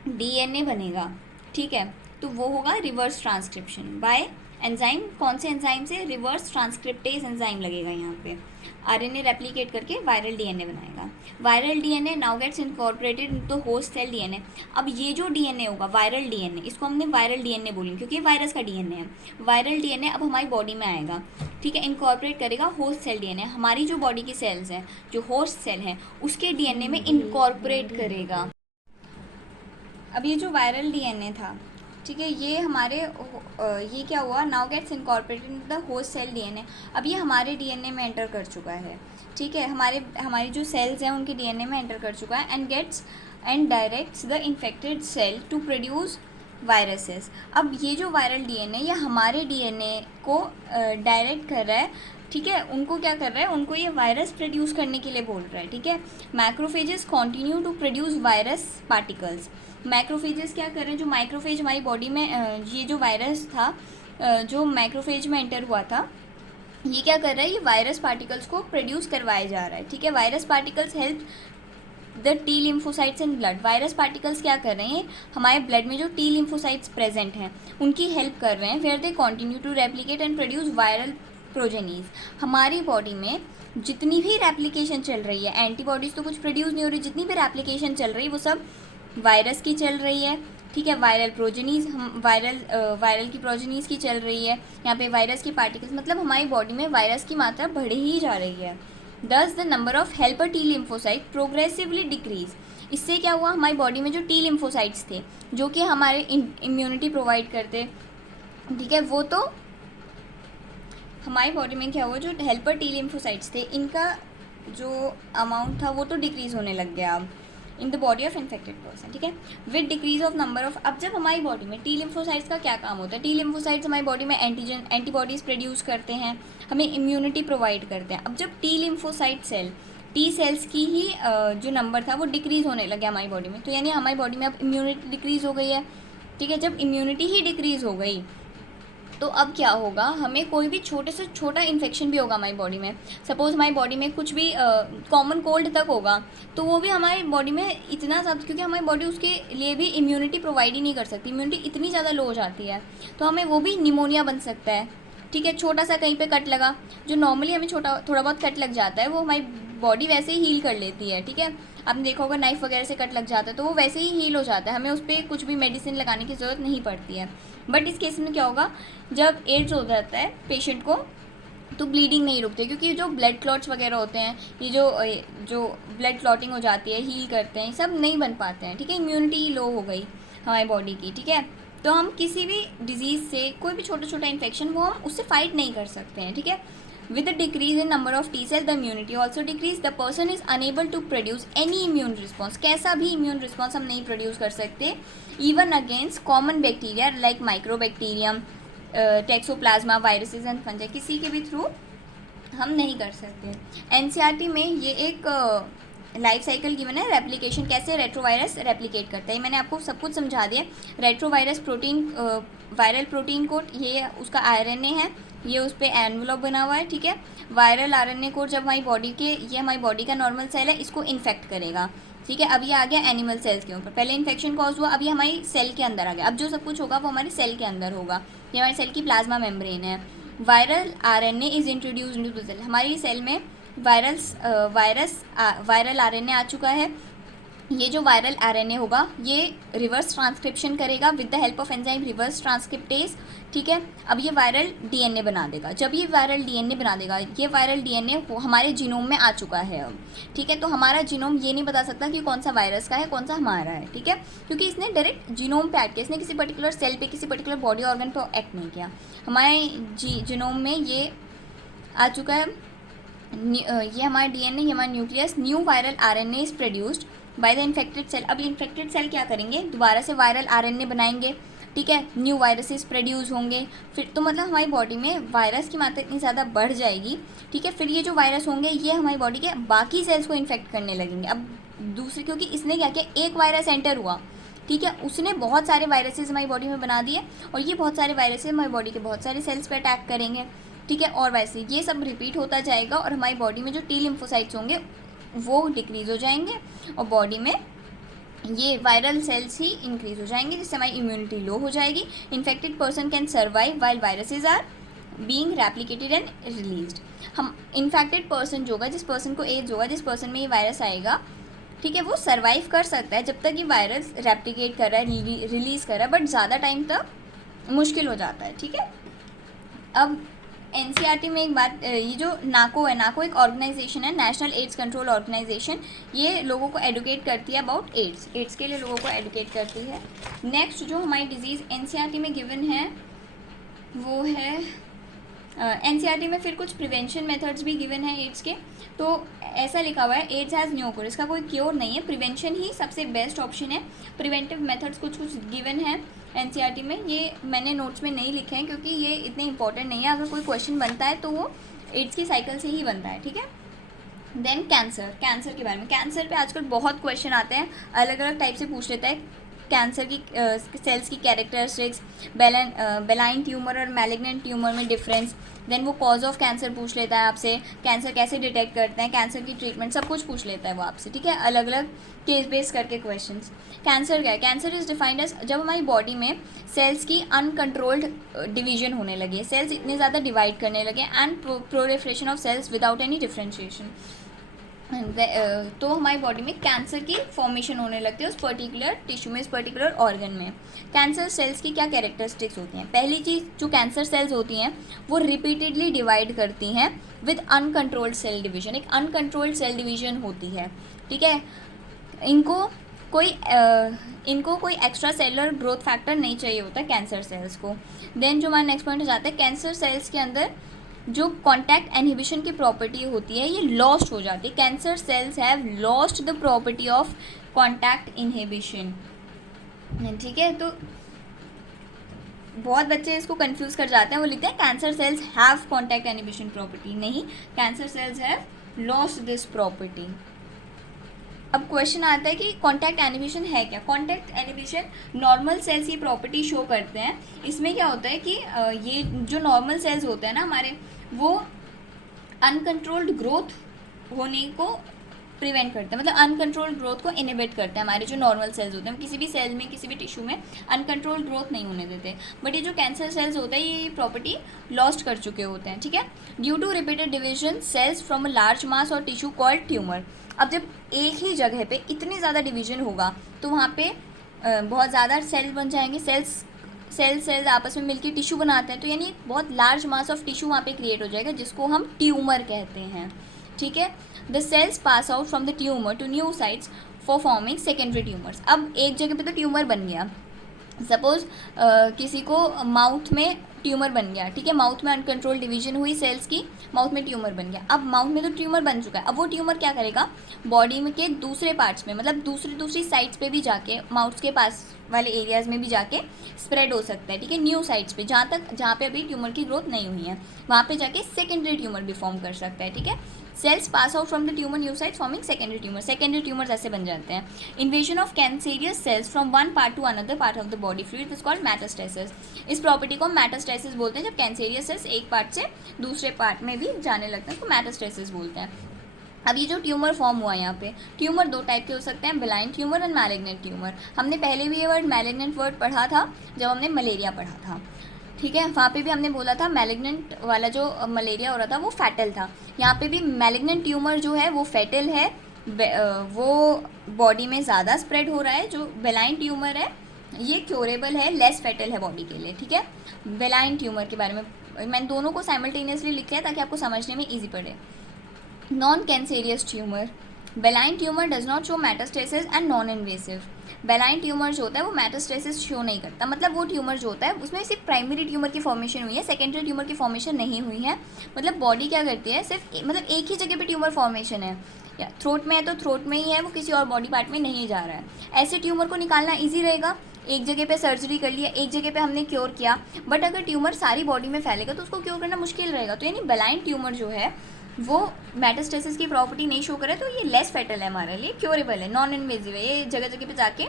DNA बनेगा, ठीक है, तो वो होगा रिवर्स ट्रांसक्रिप्शन बाय एंजाइम। कौन से एंजाइम से? रिवर्स ट्रांसक्रिप्टेज एंजाइम लगेगा यहाँ पे। RNA रेप्लिकेट करके वायरल DNA बनाएगा। Viral DNA now gets incorporated into host cell DNA। अब ये जो DNA होगा वायरल DNA, इसको हमने वायरल DNA बोलेंगे क्योंकि वायरस का DNA है। वायरल DNA अब हमारी बॉडी में आएगा, ठीक है, इनकॉर्पोरेट करेगा होस्ट सेल DNA। हमारी जो बॉडी की सेल्स हैं, जो होस्ट सेल हैं, उसके DNA में इनकॉर्पोरेट करेगा। अब ये जो वायरल DNA था ठीक है, ये हमारे ये क्या हुआ, now gets incorporated in the host cell DNA. अब ये हमारे डीएनए में एंटर कर चुका है, ठीक है, हमारी जो सेल्स हैं उनके डीएनए में एंटर कर चुका है, and directs the infected cell to produce viruses. अब ये जो वायरल डीएनए ये हमारे डीएनए को डायरेक्ट कर रहा है, ठीक है, उनको क्या कर रहा है, उनको ये वायरस प्रोड्यूस करने के लिए बोल रहा है, ठीक है। Macrophages continue to produce virus particles. Macrophages क्या कर रहे हैं, जो माइक्रोफेज हमारी बॉडी में ये जो वायरस था जो मैक्रोफेज में एंटर हुआ था, ये क्या कर रहा है, ये वायरस पार्टिकल्स को प्रोड्यूस करवाया जा रहा है, ठीक है। Virus particles help the T lymphocytes in blood. Virus particles क्या कर रहे हैं, हमारे ब्लड में जो टी लिम्फोसाइट्स प्रेजेंट हैं उनकी हेल्प कर रहे हैं, where they continue to replicate and produce viral progenies. हमारी बॉडी में जितनी भी रेप्लिकेशन चल रही है, एंटीबॉडीज़ तो कुछ प्रोड्यूस नहीं हो रही, जितनी भी रेप्लिकेशन चल रही है वो सब वायरस की चल रही है, ठीक है। वायरल प्रोजेनीज, वायरल की प्रोजेनीज की चल रही है, यहाँ पे वायरस की पार्टिकल्स, मतलब हमारी बॉडी में वायरस की मात्रा बढ़ ही जा रही है। दस the number of helper T lymphocyte progressively decrease. इससे क्या हुआ, हमारी बॉडी में जो टी लिम्फोसाइट्स थे जो कि हमारे इम्यूनिटी प्रोवाइड करते, ठीक है, वो तो हमारी बॉडी में क्या हुआ, जो हेल्पर टी लिम्फोसाइट्स थे इनका जो अमाउंट था वो तो डिक्रीज होने लग गया अब इन the body of infected person, ठीक है। With decrease of number of, अब जब हमारी बॉडी में टी लिम्फोसाइट्स का क्या काम होता है, टी लिम्फोसाइट्स हमारी बॉडी में एंटीबॉडीज़ प्रोड्यूस करते हैं, हमें इम्यूनिटी प्रोवाइड करते हैं। अब जब T lymphocyte cell, T cells की ही जो नंबर था वो डिक्रीज होने लगा हमारी बॉडी में, तो यानी हमारी बॉडी में अब इम्यूनिटी डिक्रीज हो गई है, ठीक है। जब इम्यूनिटी ही डिक्रीज हो गई तो अब क्या होगा, हमें कोई भी छोटे से छोटा इन्फेक्शन भी होगा हमारी बॉडी में, सपोज़ हमारी बॉडी में कुछ भी कॉमन कोल्ड तक होगा, तो वो भी हमारी बॉडी में इतना ज़्यादा, क्योंकि हमारी बॉडी उसके लिए भी इम्यूनिटी प्रोवाइड ही नहीं कर सकती, इम्यूनिटी इतनी ज़्यादा लो हो जाती है, तो हमें वो भी निमोनिया बन सकता है, ठीक है। छोटा सा कहीं पे कट लगा, जो नॉर्मली हमें थोड़ा बहुत कट लग जाता है वो हमारी बॉडी वैसे ही हील कर लेती है, ठीक है। आपने देखा होगा नाइफ वगैरह से कट लग जाता है तो वो वैसे ही हील हो जाता है, हमें उस पर कुछ भी मेडिसिन लगाने की ज़रूरत नहीं पड़ती है। बट इस केस में क्या होगा, जब एड्स हो जाता है पेशेंट को तो ब्लीडिंग नहीं रुकती, क्योंकि जो ब्लड क्लॉट्स वगैरह होते हैं, ये जो ब्लड क्लॉटिंग हो जाती है, हील करते हैं, सब नहीं बन पाते हैं, ठीक है। इम्यूनिटी लो हो गई हमारी बॉडी की, ठीक है। तो हम किसी भी डिजीज़ से, कोई भी छोटा छोटा इन्फेक्शन, वो हम उससे फाइट नहीं कर सकते हैं, ठीक है। With the decrease in number of T cell, the immunity also decrease. The person is unable to produce any immune response. कैसा भी immune response हम नहीं produce कर सकते, even against common bacteria like microbacterium, toxoplasma, viruses and fungi, किसी के भी through हम नहीं कर सकते। एनसीईआरटी में ये एक लाइफ साइकिल गिवन है, रेप्लिकेशन कैसे रेट्रोवायरस रेप्लिकेट करता है, मैंने आपको सब कुछ समझा दिया। Retrovirus protein, viral protein code, ये उसका आरएनए है, ये उस पर एनवलप बना हुआ है, ठीक है। वायरल आरएनए कोड जब हमारी बॉडी के, ये हमारी बॉडी का नॉर्मल सेल है, इसको इन्फेक्ट करेगा, ठीक है। अब ये आ गया एनिमल सेल्स के ऊपर, पहले इन्फेक्शन कॉज हुआ, अब ये हमारी सेल के अंदर आ गया, अब जो सब कुछ होगा वो हमारी सेल के अंदर होगा, ये हमारी सेल की प्लाज्मा मेम्ब्रेन है। Viral RNA is introduced into the cell, हमारी सेल में वायरल आरएनए आ चुका है। ये जो वायरल आरएनए होगा ये रिवर्स ट्रांसक्रिप्शन करेगा with the help of enzyme reverse transcriptase, ठीक है। अब ये वायरल डीएनए बना देगा, जब ये वायरल डीएनए बना देगा, ये वायरल डीएनए हमारे जीनोम में आ चुका है अब, ठीक है। तो हमारा जीनोम ये नहीं बता सकता कि कौन सा वायरस का है कौन सा हमारा है, ठीक है, क्योंकि इसने डायरेक्ट जीनोम पे एक्ट किया, इसने किसी पर्टिकुलर सेल पे, किसी पर्टिकुलर बॉडी ऑर्गन पे एक्ट नहीं किया। हमारे जीनोम में ये आ चुका है, ये हमारा डीएनए, ये हमारा nucleus, new viral RNA is produced by the infected cell. अब इन्फेक्टेड सेल क्या करेंगे, दोबारा से वायरल आरएनए बनाएंगे, ठीक है, न्यू वायरसेस प्रोड्यूस होंगे, फिर तो मतलब हमारी बॉडी में वायरस की मात्रा इतनी ज़्यादा बढ़ जाएगी, ठीक है। फिर ये जो वायरस होंगे ये हमारी बॉडी के बाकी सेल्स को इन्फेक्ट करने लगेंगे। अब दूसरे, क्योंकि इसने क्या किया, एक वायरस एंटर हुआ, ठीक है, उसने बहुत सारे वायरसेस हमारी बॉडी में बना दिए, और ये बहुत सारे वायरसेस हमारी बॉडी के बहुत सारे सेल्स पर अटैक करेंगे, ठीक है। और वैसे ये सब रिपीट होता जाएगा, और हमारी बॉडी में जो टी लिम्फोसाइट्स होंगे वो डिक्रीज़ हो जाएंगे, और बॉडी में ये वायरल सेल्स ही इंक्रीज हो जाएंगे, जिससे हमारी इम्यूनिटी लो हो जाएगी। Infected person can survive while viruses are being replicated and released. हम इन्फेक्टेड पर्सन जो होगा, जिस पर्सन को एड्स होगा, जिस पर्सन में ये वायरस आएगा, ठीक है, वो सर्वाइव कर सकता है जब तक ये वायरस रेप्लिकेट कर रहा है, रिलीज़ कर रहा है, बट ज़्यादा टाइम तक मुश्किल हो जाता है, ठीक है। अब एनसीईआरटी में एक बात, ये जो नाको है, नाको एक ऑर्गेनाइजेशन है, नेशनल एड्स कंट्रोल ऑर्गेनाइजेशन, ये लोगों को एडुकेट करती है अबाउट एड्स, एड्स के लिए लोगों को एडुकेट करती है। नेक्स्ट जो हमारी डिजीज़ एनसीईआरटी में गिवन है वो है, एनसीईआरटी में फिर कुछ प्रिवेंशन मेथड्स भी गिवन है एड्स के। तो ऐसा लिखा हुआ है एड्स हैज़ नो क्योर, इसका कोई क्योर नहीं है, प्रिवेंशन ही सबसे बेस्ट ऑप्शन है। प्रिवेंटिव मेथड्स कुछ कुछ गिवन है एनसीईआरटी में, ये मैंने नोट्स में नहीं लिखे हैं क्योंकि ये इतने इंपॉर्टेंट नहीं है, अगर कोई क्वेश्चन बनता है तो वो एड्स की साइकिल से ही बनता है, ठीक है। देन कैंसर, कैंसर के बारे में, कैंसर पे आजकल बहुत क्वेश्चन आते हैं, अलग अलग टाइप से पूछ लेता है कैंसर की सेल्स की कैरेक्टरिस्टिक्स, बेलाइन ट्यूमर और मैलिग्नेंट ट्यूमर में डिफरेंस, देन वो कॉज ऑफ कैंसर पूछ लेता है आपसे, कैंसर कैसे डिटेक्ट करते हैं, कैंसर की ट्रीटमेंट, सब कुछ पूछ लेता है वो आपसे, ठीक है, अलग अलग केस बेस करके क्वेश्चंस। कैंसर क्या है? कैंसर इज डिफाइंड एज जब हमारी बॉडी में सेल्स की अनकंट्रोल्ड डिवीजन होने लगे, सेल्स इतने ज़्यादा डिवाइड करने लगे and proliferation of cells without any differentiation, तो हमारी बॉडी में कैंसर की फॉर्मेशन होने लगती है उस पर्टिकुलर टिश्यू में, इस पर्टिकुलर ऑर्गन में। कैंसर सेल्स की क्या कैरेक्टरिस्टिक्स होती हैं? पहली चीज़ जो कैंसर सेल्स होती हैं वो रिपीटेडली डिवाइड करती हैं विद अनकंट्रोल्ड सेल डिवीजन, एक अनकंट्रोल्ड सेल डिवीजन होती है, ठीक है। इनको कोई एक्स्ट्रा सेलुलर ग्रोथ फैक्टर नहीं चाहिए होता कैंसर सेल्स को। देन जो हमारा नेक्स्ट पॉइंट हो जाता है, कैंसर सेल्स के अंदर जो कॉन्टैक्ट इनहिबिशन की प्रॉपर्टी होती है ये लॉस्ट हो जाती है, cancer cells have lost the property of contact inhibition, ठीक है। तो बहुत बच्चे इसको कंफ्यूज कर जाते हैं, वो लिखते हैं cancer cells have contact inhibition property, नहीं, cancer cells have lost this property. अब क्वेश्चन आता है कि कॉन्टैक्ट एनिमेशन है क्या? कॉन्टैक्ट एनिमेशन नॉर्मल सेल्स की प्रॉपर्टी शो करते हैं। इसमें क्या होता है कि ये जो नॉर्मल सेल्स होते हैं ना हमारे, वो अनकंट्रोल्ड ग्रोथ होने को प्रिवेंट करते हैं, मतलब अनकंट्रोल्ड ग्रोथ को इनहिबिट करते हैं। हमारे जो नॉर्मल सेल्स होते हैं किसी भी सेल में, किसी भी टिश्यू में अनकंट्रोल्ड ग्रोथ नहीं होने देते, बट ये जो कैंसर सेल्स होते हैं ये प्रॉपर्टी लॉस्ट कर चुके होते हैं, ठीक है। Due to repeated division cells from a large mass और टिश्यू कॉल्ड ट्यूमर। अब जब एक ही जगह पे इतनी ज़्यादा डिवीजन होगा तो वहाँ पे बहुत ज़्यादा सेल बन जाएंगे, सेल्स आपस में मिलकर टिश्यू बनाते हैं, तो यानी बहुत लार्ज मास ऑफ टिश्यू वहाँ पे क्रिएट हो जाएगा जिसको हम ट्यूमर कहते हैं, ठीक है। The cells pass out from the tumour to new sites for forming secondary tumours. अब एक जगह पे तो ट्यूमर बन गया, सपोज किसी को माउथ में ट्यूमर बन गया, ठीक है, माउथ में अनकंट्रोल डिवीजन हुई सेल्स की, माउथ में ट्यूमर बन गया। अब माउथ में तो ट्यूमर बन चुका है, अब वो ट्यूमर क्या करेगा, बॉडी में के दूसरे पार्ट्स में, मतलब दूसरी साइट्स पे भी जाके, माउथ के पास वाले एरियाज़ में भी जाके स्प्रेड हो सकता है, ठीक है, न्यू साइट्स पे, जहाँ पे अभी ट्यूमर की ग्रोथ नहीं हुई है वहाँ पे जाके सेकेंडरी ट्यूमर भी फॉर्म कर सकता है, ठीक है। Cells pass out from the tumour new site forming secondary tumour, secondary tumours ऐसे बन जाते हैं। Invasion of cancerous cells from one part to another part of the body fluid is called metastasis. इस प्रॉपर्टी को metastasis बोलते हैं, जब cancerous sales एक पार्ट से दूसरे पार्ट में भी जाने लगते हैं, उसको मेटास्टेसिस बोलते हैं। अब ये जो ट्यूमर फॉर्म हुआ है यहाँ पे, ट्यूमर दो टाइप के हो सकते हैं, बेलाइन ट्यूमर एंड मैलिग्नेंट ट्यूमर। हमने पहले भी ये वर्ड मैलिग्नेंट वर्ड पढ़ा था जब हमने मलेरिया पढ़ा था, ठीक है, वहाँ पे भी हमने बोला था मैलिग्नेंट वाला जो मलेरिया हो रहा था वो फैटल था। यहाँ पे भी मैलिग्नेंट ट्यूमर जो है वो फैटल है, वो बॉडी में ज़्यादा स्प्रेड हो रहा है। जो बेलाइन ट्यूमर है ये क्योरेबल है, लेस फैटल है बॉडी के लिए, ठीक है। बेलाइन ट्यूमर के बारे में मैंने दोनों को साइमल्टेनियसली लिखा है ताकि आपको समझने में ईजी पड़े। Non cancerous tumour, benign tumour does not show metastasis and non invasive. Benign tumour जो होता है वो मेटास्टेसिस शो नहीं करता, मतलब वो ट्यूमर जो होता है उसमें सिर्फ प्राइमरी ट्यूमर की फॉर्मेशन हुई है, सेकेंडरी ट्यूमर की फॉर्मेशन नहीं हुई है। मतलब बॉडी क्या करती है, सिर्फ मतलब एक ही जगह पे ट्यूमर फॉर्मेशन है, या थ्रोट में है तो थ्रोट में ही है, वो किसी और बॉडी पार्ट में नहीं जा रहा है। ऐसे ट्यूमर को निकालना ईजी रहेगा, एक जगह पे सर्जरी कर लिया, एक जगह पे हमने क्योर किया, बट अगर ट्यूमर सारी बॉडी में फैलेगा तो उसको क्योर करना मुश्किल रहेगा। तो यानी बेलाइन ट्यूमर जो है वो मेटास्टेसिस की प्रॉपर्टी नहीं शो करे, तो ये लेस फैटल है, हमारे लिए क्योरेबल है, नॉन इन्वेजिव है, ये जगह जगह पे जाके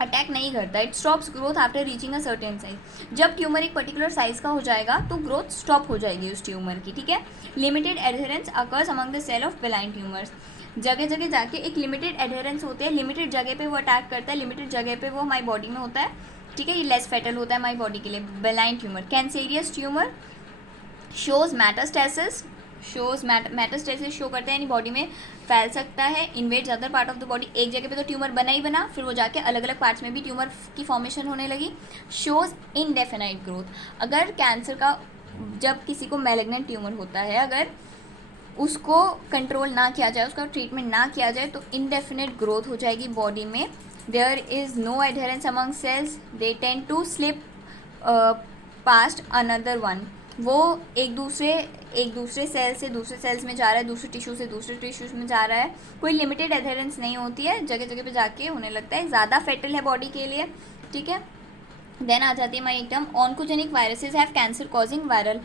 अटैक नहीं करता। It stops growth after reaching a certain size. जब ट्यूमर एक पर्टिकुलर साइज का हो जाएगा तो ग्रोथ स्टॉप हो जाएगी उस ट्यूमर की, ठीक है। Limited adherence occurs among the cell of benign tumours. जगह जगह जाके एक लिमिटेड एडहेरेंस होते हैं, लिमिटेड जगह पे वो अटैक करता है, लिमिटेड जगह पे वो हमारी बॉडी में होता है, ठीक है, ये लेस फैटल होता है हमारी बॉडी के लिए। Benign tumour, cancerous tumour shows metastasis, metastasis show करते हैं, यानी बॉडी में फैल सकता है, invades other part of the body. एक जगह पे तो ट्यूमर बना ही बना, फिर वो जाके अलग अलग पार्ट्स में भी ट्यूमर की फॉर्मेशन होने लगी। शोज इनडेफिनाइट ग्रोथ, अगर कैंसर का जब किसी को मैलिग्नेंट ट्यूमर होता है, अगर उसको कंट्रोल ना किया जाए, उसका ट्रीटमेंट ना किया जाए, तो इनडेफिनेट ग्रोथ हो जाएगी बॉडी में. There is no adherence among cells, they tend to slip past another one. वो एक दूसरे सेल से दूसरे सेल्स में जा रहा है, दूसरे टिश्यू से दूसरे टिश्यूज में जा रहा है. कोई लिमिटेड एडहेरेंस नहीं होती है, जगह जगह पे जाके होने लगता है. ज़्यादा फेटल है बॉडी के लिए. ठीक है. देन आ जाती है हमारी एकदम oncogenic viruses have cancer causing viral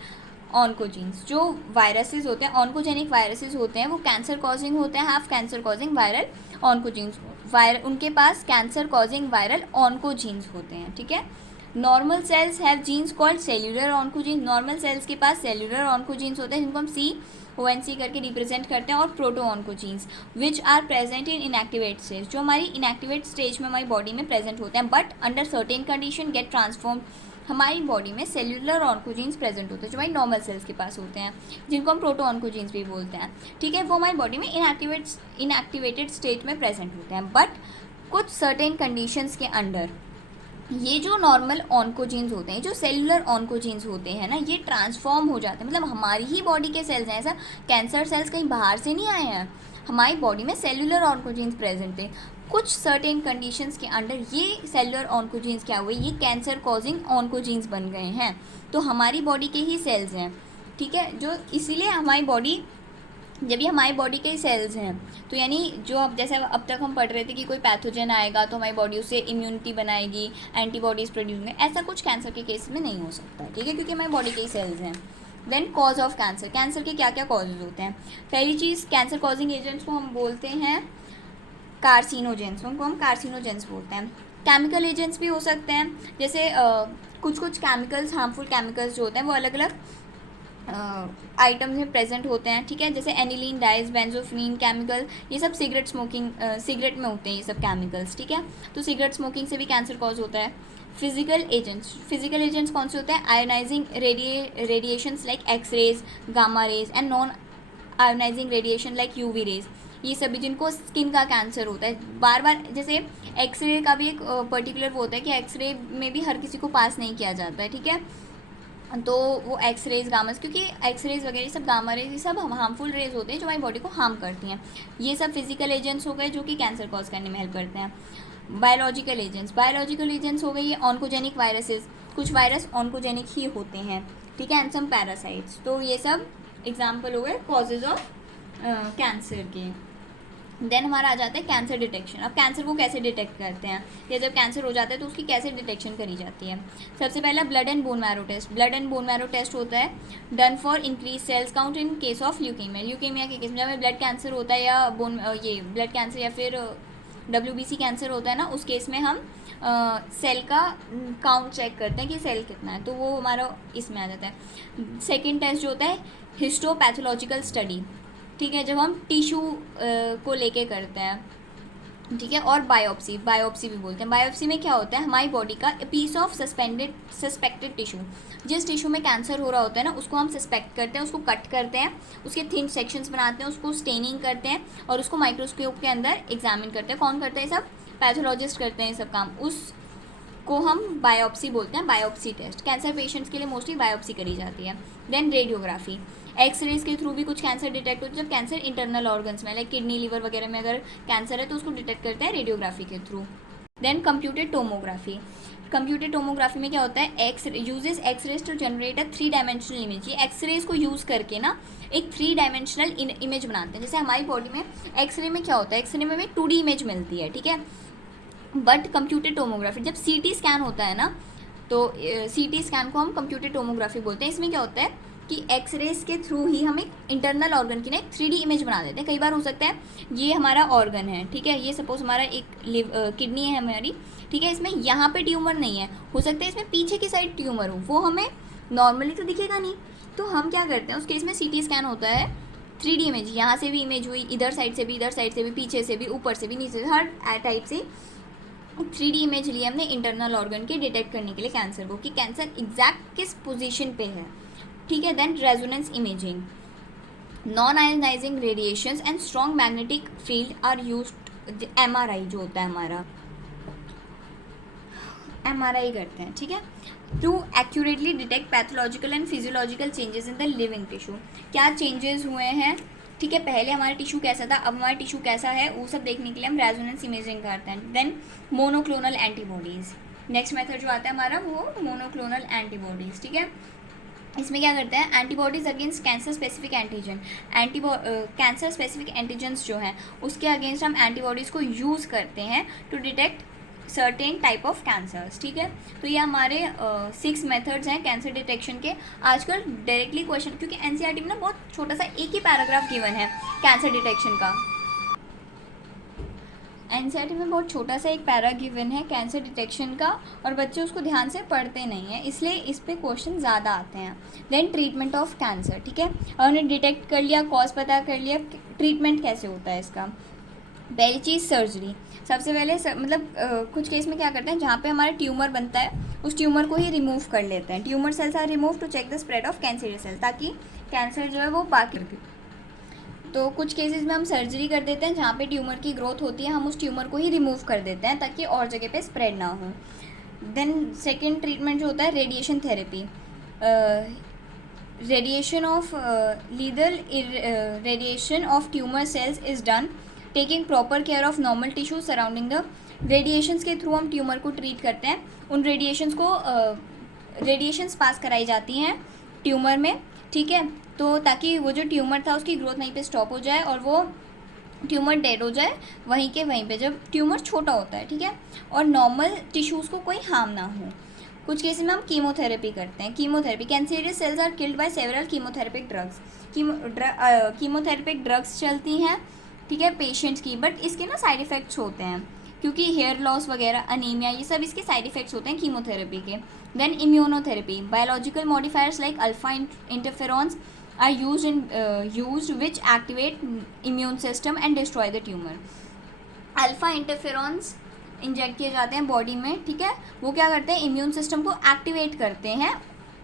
oncogenes. जो वायरसेस होते हैं, ऑन्कोजेनिक वायरसेस होते हैं, वो कैंसर कॉजिंग होते हैं, have cancer causing viral oncogenes. उनके पास कैंसर कॉजिंग वायरल ऑन्कोजीन्स होते हैं. ठीक है. Normal cells have genes called cellular oncogenes. Normal cells के पास सेल्यूलर ऑन्कोजीन्स होते हैं, जिनको हम CONC करके रिप्रेजेंट करते हैं. और proto oncogenes which are present in inactivate stage, जो हमारी इनएक्टिवेट स्टेज में हमारी बॉडी में प्रेजेंट होते हैं, but under certain condition get transform. हमारी बॉडी में सेल्यूलर ऑन्कोजीन्स प्रेजेंट होते हैं, जो हमारी नॉर्मल सेल्स के पास होते हैं, जिनको हम प्रोटो ऑन्कोजीन्स भी बोलते हैं. ठीक है. वो हमारी बॉडी में इनएक्टिवेटेड स्टेट में प्रेजेंट होते हैं, बट कुछ सर्टेन कंडीशंस के अंडर ये जो नॉर्मल ऑन्कोजीन्स होते हैं, जो सेलुलर ऑन्कोजीन्स होते हैं ना, ये ट्रांसफॉर्म हो जाते हैं. मतलब हमारी ही बॉडी के सेल्स हैं, ऐसा कैंसर सेल्स कहीं बाहर से नहीं आए हैं. हमारी बॉडी में सेलुलर ऑन्कोजीन्स प्रेजेंट थे. कुछ सर्टेन कंडीशंस के अंडर ये सेलुलर ऑन्कोजीन्स क्या हुए, ये कैंसर कॉजिंग ऑन्कोजीन्स बन गए हैं. तो हमारी बॉडी के ही सेल्स हैं. ठीक है. जो इसीलिए हमारी बॉडी, जब ये हमारी बॉडी के ही सेल्स हैं, तो यानी जो अब जैसे अब तक हम पढ़ रहे थे कि कोई पैथोजन आएगा तो हमारी बॉडी उससे इम्यूनिटी बनाएगी, एंटीबॉडीज़ प्रोड्यूस होंगे, ऐसा कुछ कैंसर के केस में नहीं हो सकता. ठीक है. क्योंकि हमारी बॉडी के ही सेल्स हैं. Then cause of cancer. Cancer के क्या क्या कॉजेज होते हैं. पहली चीज़, कैंसर कॉजिंग एजेंट्स को हम बोलते हैं कार्सिनोजेंस. उनको हम कार्सिनोजेंस बोलते हैं. केमिकल एजेंट्स भी हो सकते हैं, जैसे कुछ केमिकल्स, हार्मफुल केमिकल्स जो होते हैं वो अलग अलग आइटम्स में प्रेजेंट होते हैं. ठीक है. जैसे एनिलीन, डाइज, बेंजोफिनीन केमिकल, ये सब सिगरेट में होते हैं ये सब केमिकल्स. ठीक है. तो सिगरेट स्मोकिंग से भी कैंसर कॉज होता है. फिजिकल एजेंट्स कौन से होते हैं. Ionising radiations like x rays, gamma rays and non ionising radiation like UV rays. ये सभी जिनको स्किन का कैंसर होता है. बार बार जैसे एक्सरे का भी एक पर्टिकुलर वो होता है कि एक्सरे में भी हर किसी को पास नहीं किया जाता है. ठीक है. तो वो एक्सरेज, गामास, क्योंकि एक्सरेज वगैरह सब, गामा रेज, ये सब हार्मफुल रेज होते हैं जो हमारी बॉडी को हार्म करती हैं. ये सब फिजिकल एजेंट्स हो गए जो कि कैंसर कॉज करने में हेल्प करते हैं. बायोलॉजिकल एजेंट्स हो गए ये ऑन्कोजेनिक वायरसेस. कुछ वायरस ऑन्कोजेनिक ही होते हैं. ठीक है. And some parasites. तो ये सब एग्जाम्पल हो गए कॉजेज ऑफ कैंसर के. देन हमारा आ जाता है कैंसर डिटेक्शन. अब कैंसर को कैसे डिटेक्ट करते हैं, या जब कैंसर हो जाता है तो उसकी कैसे डिटेक्शन करी जाती है. सबसे पहला blood and bone marrow test. Blood and bone marrow test होता है done for increase cells count in case of leukaemia के केस में. जब हमें ब्लड कैंसर होता है या ये ब्लड कैंसर या फिर WBC कैंसर होता है ना, उस केस में हम सेल का काउंट चेक करते हैं कि सेल कितना है, तो वो हमारा इसमें आ जाता है. सेकेंड टेस्ट जो होता है हिस्टोपैथोलॉजिकल स्टडी. ठीक है. जब हम टिश्यू को लेके करते हैं. ठीक है. और बायोप्सी भी बोलते हैं. बायोप्सी में क्या होता है, हमारी बॉडी का पीस ऑफ सस्पेक्टेड टिश्यू. जिस टिश्यू में कैंसर हो रहा होता है ना, उसको हम सस्पेक्ट करते हैं, उसको कट करते हैं, उसके थिन सेक्शंस बनाते हैं, उसको स्टेनिंग करते हैं और उसको माइक्रोस्कोप के अंदर एग्जामिन करते हैं. कौन करता है सब, पैथोलॉजिस्ट करते हैं ये सब काम. उसको हम बायोप्सी बोलते हैं, बायोप्सी टेस्ट. कैंसर पेशेंट्स के लिए मोस्टली बायोप्सी करी जाती है. Then radiography. एक्सरेज के थ्रू भी कुछ कैंसर डिटेक्ट होता है. जब कैंसर इंटरनल ऑर्गन्स में, लाइक किडनी, लीवर वगैरह में अगर कैंसर है तो उसको डिटेक्ट करते हैं रेडियोग्राफी के through. Then computed tomography. Computed tomography में क्या होता है, uses x rays to generate a 3 dimensional image. ये एक्सरेज को यूज़ करके ना एक 3 डायमेंशनल इमेज बनाते हैं. जैसे हमारी बॉडी में एक्सरे में क्या होता है, एक्सरे में हमें 2D इमेज मिलती है. ठीक है. बट कंप्यूटेड टोमोग्राफी, जब CT स्कैन होता है ना, तो CT स्कैन को हम कंप्यूटेड टोमोग्राफी बोलते हैं. इसमें क्या होता है कि एक्सरेज के थ्रू ही हम एक इंटरनल ऑर्गन की ना एक 3D इमेज बना देते हैं. कई बार हो सकता है ये हमारा ऑर्गन है. ठीक है. ये सपोज हमारा एक किडनी है हमारी. ठीक है. इसमें यहाँ पे ट्यूमर नहीं है, हो सकता है इसमें पीछे की साइड ट्यूमर हो, वो हमें नॉर्मली तो दिखेगा नहीं. तो हम क्या करते हैं, उस केस में CT स्कैन होता है, 3D इमेज, यहाँ से भी इमेज हुई, इधर साइड से भी, पीछे से भी, ऊपर से भी, नीचे से, हर टाइप से 3D इमेज ली हमने इंटरनल ऑर्गन के डिटेक्ट करने के लिए कैंसर को, कि कैंसर एग्जैक्ट किस पोजीशन पे है. ठीक है. Then resonance imaging. Non ionising radiations and strong magnetic field are used. MRI जो होता है हमारा, MRI करते हैं, ठीक है, to accurately detect pathological and physiological changes in the living tissue. क्या चेंजेस हुए हैं, ठीक है, पहले हमारा टिश्यू कैसा था, अब हमारा टिश्यू कैसा है, वो सब देखने के लिए हम रेजोनेंस इमेजिंग करते हैं। Then monoclonal antibodies, next method जो आता है हमारा वो मोनोक्लोनल एंटीबॉडीज़, ठीक है। इसमें क्या करते हैं, antibodies against cancer specific antigen, cancer specific antigens जो हैं उसके अगेंस्ट हम एंटीबॉडीज़ को यूज़ करते हैं to detect certain type of cancers, ठीक है। तो ये हमारे 6 मेथड्स हैं कैंसर डिटेक्शन के। आजकल डायरेक्टली क्वेश्चन, क्योंकि एनसीईआरटी में ना बहुत छोटा सा एक ही पैराग्राफ गिवन है कैंसर डिटेक्शन का, एनसीईआरटी में बहुत छोटा सा एक पैरा गिवन है कैंसर डिटेक्शन का, और बच्चे उसको ध्यान से पढ़ते नहीं हैं, इसलिए इस पे क्वेश्चन ज़्यादा आते हैं। देन ट्रीटमेंट ऑफ कैंसर, ठीक है, और उन्हें डिटेक्ट कर लिया, कॉज पता कर लिया, ट्रीटमेंट कैसे होता है इसका। पहली चीज़ सर्जरी, सबसे पहले कुछ केस में क्या करते हैं, जहाँ पे हमारा ट्यूमर बनता है उस ट्यूमर को ही रिमूव कर लेते हैं। Tumour cells are remove to check the spread of cancer cell, ताकि कैंसर जो है वो बाकी। तो कुछ केसेस में हम सर्जरी कर देते हैं, जहाँ पे ट्यूमर की ग्रोथ होती है हम उस ट्यूमर को ही रिमूव कर देते हैं ताकि और जगह पे स्प्रेड ना हो। देन सेकेंड ट्रीटमेंट जो होता है radiation therapy, radiation of लीदल radiation of tumour cells is done taking proper care of normal tissue surrounding the. Radiations के थ्रू हम ट्यूमर को ट्रीट करते हैं, उन रेडिएशंस को रेडिएशंस पास कराई जाती हैं ट्यूमर में, ठीक है, तो ताकि वो जो ट्यूमर था उसकी ग्रोथ वहीं पे स्टॉप हो जाए और वो ट्यूमर डेड हो जाए वहीं के वहीं पे, जब ट्यूमर छोटा होता है, ठीक है, और नॉर्मल टिश्यूज़ को कोई हार्म ना हो। कुछ केस में हम कीमोथेरेपी करते हैं। Chemotherapy, cancerous cells are killed by several chemotherapeutic drugs. Chemotherapeutic drugs चलती हैं, ठीक है, पेशेंट्स की, बट इसके ना साइड इफ़ेक्ट्स होते हैं, क्योंकि हेयर लॉस वगैरह, अनीमिया, ये सब इसके साइड इफ़ेक्ट्स होते हैं कीमोथेरेपी के। Then immunotherapy, biological modifiers like alpha interferons are used which activate immune system and destroy the tumor। Alpha interferons inject किए जाते हैं बॉडी में, ठीक है, वो क्या करते हैं, इम्यून सिस्टम को एक्टिवेट करते हैं,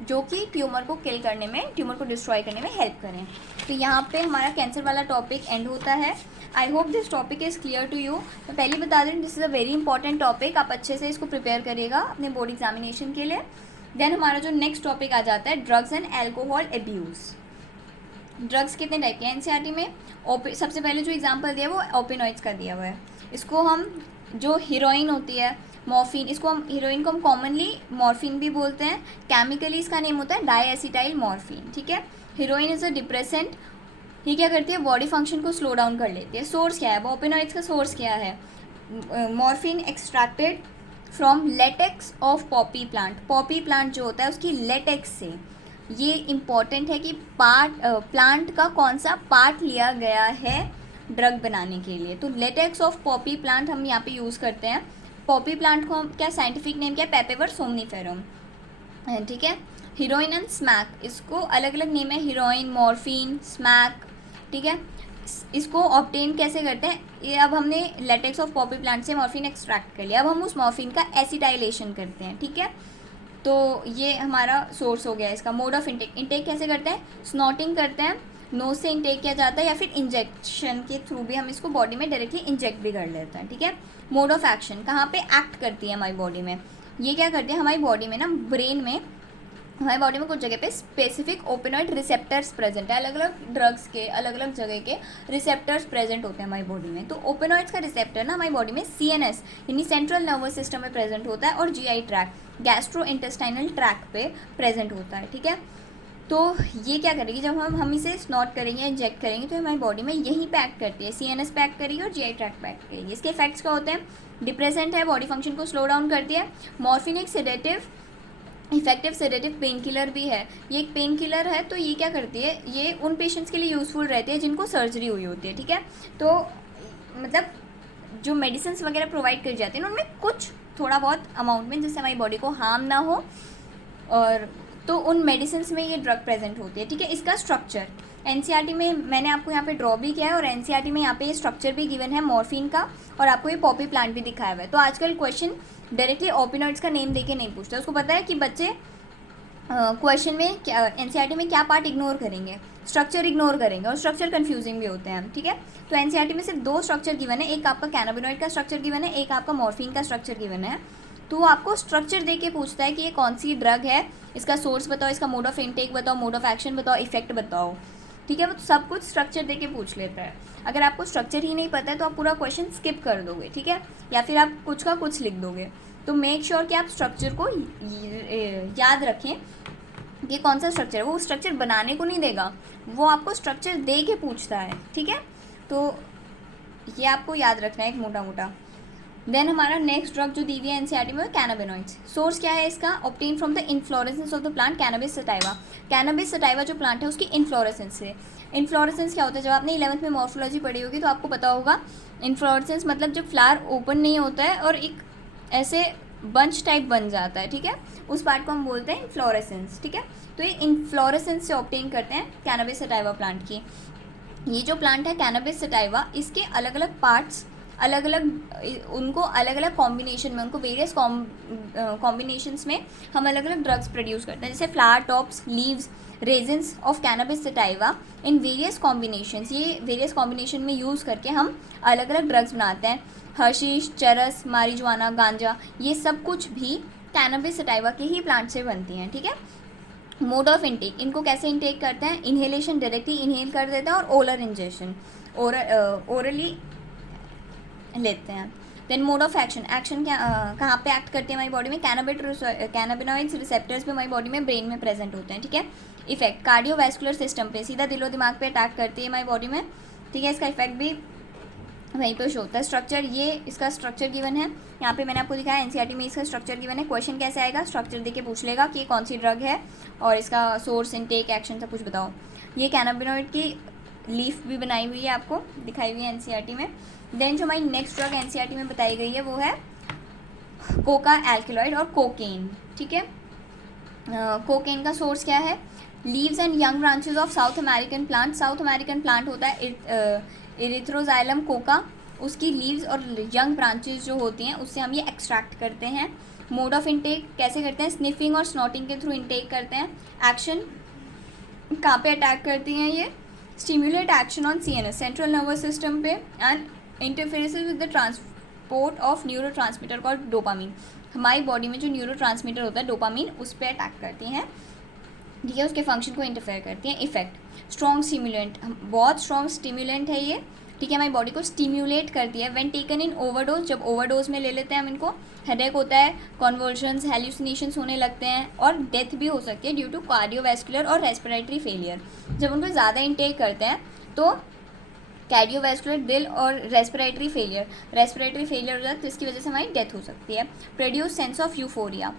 जो कि ट्यूमर को किल करने में, ट्यूमर को डिस्ट्रॉय करने में हेल्प करें। तो यहाँ पे हमारा कैंसर वाला टॉपिक एंड होता है। I hope this topic is clear to you. मैं पहले बता दूँ, this is a very important topic, आप अच्छे से इसको प्रिपेयर करिएगा अपने बोर्ड एग्जामिनेशन के लिए। देन हमारा जो नेक्स्ट टॉपिक आ जाता है drugs and alcohol abuse. Drugs कितने टाइप के हैं एनसीईआरटी में, सबसे पहले जो एग्जांपल दिया है वो ओपिनॉइड्स का दिया हुआ है। इसको हम, जो हीरोइन होती है, मॉर्फिन, इसको हम, हीरोइन को हम कॉमनली मॉर्फिन भी बोलते हैं, केमिकली इसका नेम होता है डाईएसिटाइल मॉर्फिन, ठीक है। हीरोइन इज़ अ डिप्रेसेंट, ये क्या करती है, बॉडी फंक्शन को स्लो डाउन कर लेती है। सोर्स क्या है, ओपिनॉइड्स का सोर्स क्या है, morphine extracted from latex of Poppy plant. Poppy plant जो होता है उसकी लेटेक्स से, ये इम्पॉर्टेंट है कि प्लांट का कौन सा पार्ट लिया गया है ड्रग बनाने के लिए। तो लेटेक्स ऑफ पॉपी प्लांट हम यहाँ पे यूज़ करते हैं। पॉपी प्लांट को हम, क्या साइंटिफिक नेम क्या है, पेपेवर सोमनीफेरम, ठीक है। हीरोइन एंड स्मैक, इसको अलग अलग नेम है, हीरोइन, मॉर्फिन, स्मैक, ठीक है। इसको ऑब्टेन कैसे करते हैं, ये अब हमने लेटेक्स ऑफ पॉपी प्लांट से मॉर्फिन एक्सट्रैक्ट कर लिया, अब हम उस मॉर्फिन का एसिटाइलेशन करते हैं, ठीक है। तो ये हमारा सोर्स हो गया इसका। मोड ऑफ इंटेक, इंटेक कैसे करते हैं, स्नॉटिंग करते हैं, नोज से इंटेक किया जाता है, या फिर इंजेक्शन के थ्रू भी हम इसको बॉडी में डायरेक्टली इंजेक्ट भी कर लेते हैं, ठीक है। मोड ऑफ एक्शन, कहाँ पे एक्ट करती है हमारी बॉडी में, ये क्या करती है हमारी बॉडी में ना, ब्रेन में, हमारी बॉडी में कुछ जगह पे स्पेसिफिक ओपिनॉइड रिसेप्टर्स प्रेजेंट है, अलग अलग ड्रग्स के अलग अलग जगह के रिसेप्टर्स प्रेजेंट होते हैं हमारी बॉडी में। तो ओपिनॉइड्स का रिसेप्टर ना हमारी बॉडी में सीएनएस यानी सेंट्रल नर्वस सिस्टम में प्रेजेंट होता है, और GI tract, gastro intestinal tract पे प्रेजेंट होता है, ठीक है। तो ये क्या करेगी, जब हम इसे स्नॉट करेंगे, इंजेक्ट करेंगे, तो हमारी बॉडी में यहीं पे एक्ट करती है, सीएनएस पे एक्ट करेगी और जीआई ट्रैक्ट पे एक्ट करेगी। इसके इफेक्ट्स क्या होते हैं, डिप्रेसेंट है, बॉडी फंक्शन को स्लो डाउन करती है। मॉर्फिन एक sedative, effective sedative pain killer भी है, ये एक पेन किलर है। तो ये क्या करती है, ये उन पेशेंट्स के लिए यूज़फुल रहती है जिनको सर्जरी हुई होती है, ठीक है। तो मतलब जो मेडिसिन वगैरह प्रोवाइड करी जाती है ना, उनमें कुछ थोड़ा बहुत अमाउंट में, जिससे हमारी बॉडी को हार्म ना हो, और तो उन मेडिसिन में ये ड्रग प्रेजेंट होती है, ठीक है। इसका स्ट्रक्चर एनसीईआरटी में मैंने आपको यहाँ पे ड्रॉ भी किया है, और एनसीईआरटी में यहाँ पे ये स्ट्रक्चर भी गिवन है मॉर्फिन का, और आपको ये पॉपी प्लांट भी दिखाया हुआ है। तो आजकल क्वेश्चन डायरेक्टली ओपिनॉइड्स का नेम देके नहीं पूछते, उसको पता है कि बच्चे क्वेश्चन में क्या, एनसीईआरटी में क्या पार्ट इग्नोर करेंगे, स्ट्रक्चर इग्नोर करेंगे, और स्ट्रक्चर कंफ्यूजिंग भी होते हैं, ठीक है। तो एनसीईआरटी में सिर्फ 2 स्ट्रक्चर गिवन है, एक आपका कैनाबिनॉइड का स्ट्रक्चर गिवन है, एक आपका मॉर्फिन का स्ट्रक्चर गिवन है। तो वो आपको स्ट्रक्चर दे के पूछता है कि ये कौन सी ड्रग है, इसका सोर्स बताओ, इसका मोड ऑफ इनटेक बताओ, मोड ऑफ एक्शन बताओ, इफेक्ट बताओ, ठीक है। वो तो सब कुछ स्ट्रक्चर दे के पूछ लेता है। अगर आपको स्ट्रक्चर ही नहीं पता है तो आप पूरा क्वेश्चन स्किप कर दोगे, ठीक है, या फिर आप कुछ का कुछ लिख दोगे। तो मेक श्योर कि आप स्ट्रक्चर को याद रखें कि कौन सा स्ट्रक्चर है। वो स्ट्रक्चर बनाने को नहीं देगा, वो आपको स्ट्रक्चर दे के पूछता है, ठीक है। तो ये आपको याद रखना है एक मोटा मोटा। देन हमारा नेक्स्ट ड्रग जो दी हुई है एनसीईआरटी में, कैनाबिनॉइड्स। सोर्स क्या है इसका? Obtain from the inflorescence of the plant cannabis sativa. Cannabis sativa जो प्लांट है उसकी इन्फ्लोरेसेंस से। इन्फ्लोरेसेंस क्या होता है? जब आपने 11th में मॉर्फोलॉजी पढ़ी होगी तो आपको पता होगा, इन्फ्लोरेसेंस मतलब जब फ्लावर ओपन नहीं होता है और एक ऐसे बंच टाइप बन जाता है, ठीक है, उस पार्ट को हम बोलते हैं इन्फ्लोरेसेंस, ठीक है। तो ये इन्फ्लोरेसेंस से ऑब्टेन करते हैं कैनबिस सटाइवा प्लांट की। ये जो प्लांट है कैनबिस सटाइवा, इसके अलग अलग पार्ट्स, अलग अलग उनको अलग अलग कॉम्बिनेशन में, उनको वेरियस कॉम्बिनेशंस में हम अलग अलग ड्रग्स प्रोड्यूस करते हैं, जैसे flower tops, leaves, resins of cannabis sativa in various combinations. ये वेरियस कॉम्बिनेशन में यूज़ करके हम अलग अलग ड्रग्स बनाते हैं। हशीश, चरस, मारिजुआना, गांजा, ये सब कुछ भी कैनबिस सटाइवा के ही प्लांट से बनती हैं, ठीक है। मोड ऑफ इनटेक, इनको कैसे इनटेक करते हैं? इनहेलेशन, डायरेक्टली इनहेल कर देते हैं, और ओरल इंजेक्शन, ओरली लेते हैं। Then mode of action, action क्या कहाँ पे एक्ट करते हैं हमारी बॉडी में? कैनाबिनॉइड्स रिसेप्टर्स पे हमारी बॉडी में, ब्रेन में प्रेजेंट होते हैं, ठीक है। इफेक्ट, कार्डियोवैस्कुलर सिस्टम पे, सीधा दिलो दिमाग पे अटैक करती है हमारी बॉडी में, ठीक है। इसका इफेक्ट भी वहीं पे शो होता है। स्ट्रक्चर, ये इसका स्ट्रक्चर गिवन है, यहाँ पे मैंने आपको दिखाया एनसीईआरटी में इसका स्ट्रक्चर गिवन है। क्वेश्चन कैसे आएगा? स्ट्रक्चर देके पूछ लेगा कि ये कौन सी ड्रग है और इसका सोर्स, इनटेक, एक्शन सब कुछ बताओ। ये कैनाबिनॉइड की लीफ भी बनाई हुई है, आपको दिखाई हुई है एनसीईआरटी में। देन जो हमारी नेक्स्ट ड्रग एनसीईआरटी में बताई गई है वो है कोका एल्केलॉइड और कोकेन, ठीक है। कोकेन का सोर्स क्या है? Leaves and young branches of south American plant. South American plant होता है इरिथ्रोजाइलम कोका, उसकी लीव्स और यंग ब्रांचेस जो होती हैं उससे हम ये एक्सट्रैक्ट करते हैं। मोड ऑफ इनटेक कैसे करते हैं? स्निफिंग और स्नॉटिंग के थ्रू इनटेक करते हैं। एक्शन, कहाँ पे अटैक करती हैं ये? Stimulate action on CNS, central nervous system पे, and interferences with the transport of neurotransmitter called dopamine. हमारी बॉडी में जो न्यूरो ट्रांसमीटर होता है डोपामीन, उस पर अटैक करती हैं, ठीक है, उसके फंक्शन को इंटरफेयर करती हैं। इफेक्ट, स्ट्रॉन्ग स्टिमुलेंट, बहुत स्ट्रॉन्ग स्टिमुलेंट है ये, ठीक है, हमारी बॉडी को स्टिम्युलेट करती है। व्हेन टेकन इन ओवरडोज, जब ओवरडोज में ले लेते हैं हम इनको, हेडेक होता है, कॉन्वर्जन्स, हेल्यूसिनेशंस होने लगते हैं, और डेथ भी हो सकती है ड्यू टू कार्डियोवैस्कुलर और रेस्पिरेटरी फेलियर। जब उनको ज़्यादा इनटेक करते हैं तो कार्डियोवैस्कुलर, दिल और रेस्पिरेटरी फेलियर हो जाता है, तो इसकी वजह से हमारी डेथ हो सकती है। प्रोड्यूस सेंस ऑफ यूफोरिया,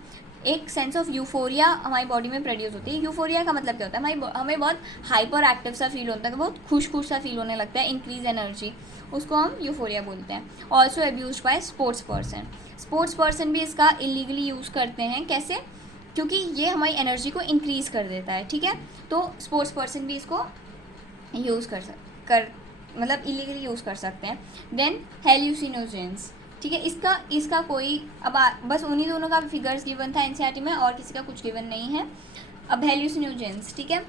एक सेंस ऑफ यूफोरिया हमारी बॉडी में प्रोड्यूस होती है। यूफोरिया का मतलब क्या होता है? हमें बहुत हाइपर एक्टिव सा फील होता है, बहुत खुश सा फील होने लगता है, इंक्रीज एनर्जी, उसको हम यूफोरिया बोलते हैं। Also abuse by sports person भी इसका इलीगली यूज़ करते हैं। कैसे? क्योंकि ये हमारी एनर्जी को इंक्रीज़ कर देता है, ठीक है, तो स्पोर्ट्स पर्सन भी इसको यूज़ मतलब इलीगली यूज़ कर सकते हैं। देन हेल्यूसिनोजेंस, ठीक है, इसका कोई अब बस उन्हीं दोनों का फिगर्स गिवन था एनसीईआरटी में, और किसी का कुछ गिवन नहीं है। अब हेल्यूसिनोजेंस, ठीक है,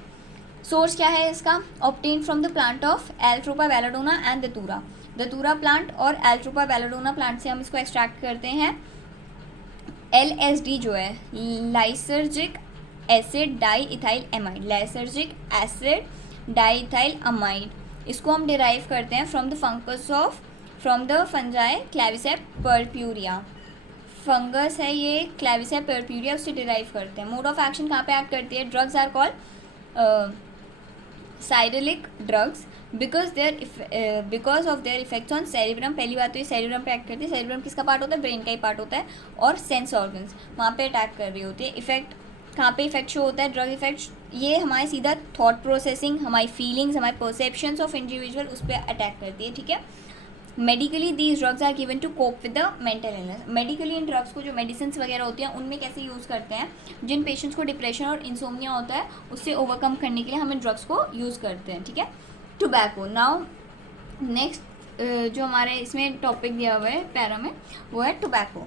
सोर्स क्या है इसका? Obtain from the plant of Atropa belladonna and datura plant और एल्ट्रोपा बेलाडोना प्लांट से हम इसको एक्सट्रैक्ट करते हैं। LSD जो है, lysergic acid di ethyl amide, lysergic acid di ethyl amide, इसको हम डिराइव करते हैं फ्रॉम द फंजाई क्लेविसेप पर्प्यूरिया। फंगस है ये क्लेविसेप पर्प्यूरिया, उससे डिराइव करते हैं। मोड ऑफ एक्शन कहाँ पे एक्ट करती है? Drugs are called psychedelic drugs because of their effects on cerebrum. पहली बात तो ये सेरिब्रम पे एक्ट करती है। सेरिब्रम किसका पार्ट होता है? ब्रेन का ही पार्ट होता है, और सेंस ऑर्गन्स वहाँ पे अटैक कर रही होती है। इफेक्ट कहाँ पे इफेक्ट शो होता है? ड्रग इफेक्ट, ये हमारे सीधा थॉट प्रोसेसिंग, हमारी फीलिंग्स, हमारे परसेप्शंस ऑफ इंडिविजुअल, उस पर अटैक करती है, ठीक है। Medically these drugs are given to cope with the mental illness. Medically इन ड्रग्स को, जो मेडिसिन वगैरह होती हैं, उनमें कैसे यूज़ करते हैं? जिन पेशेंट्स को डिप्रेशन और इंसोमिया होता है, उससे ओवरकम करने के लिए हम इन ड्रग्स को यूज़ करते हैं, ठीक है। टोबैको, नाउ नेक्स्ट जो हमारे इसमें टॉपिक दिया हुआ है पैरा में, वो है टोबैको।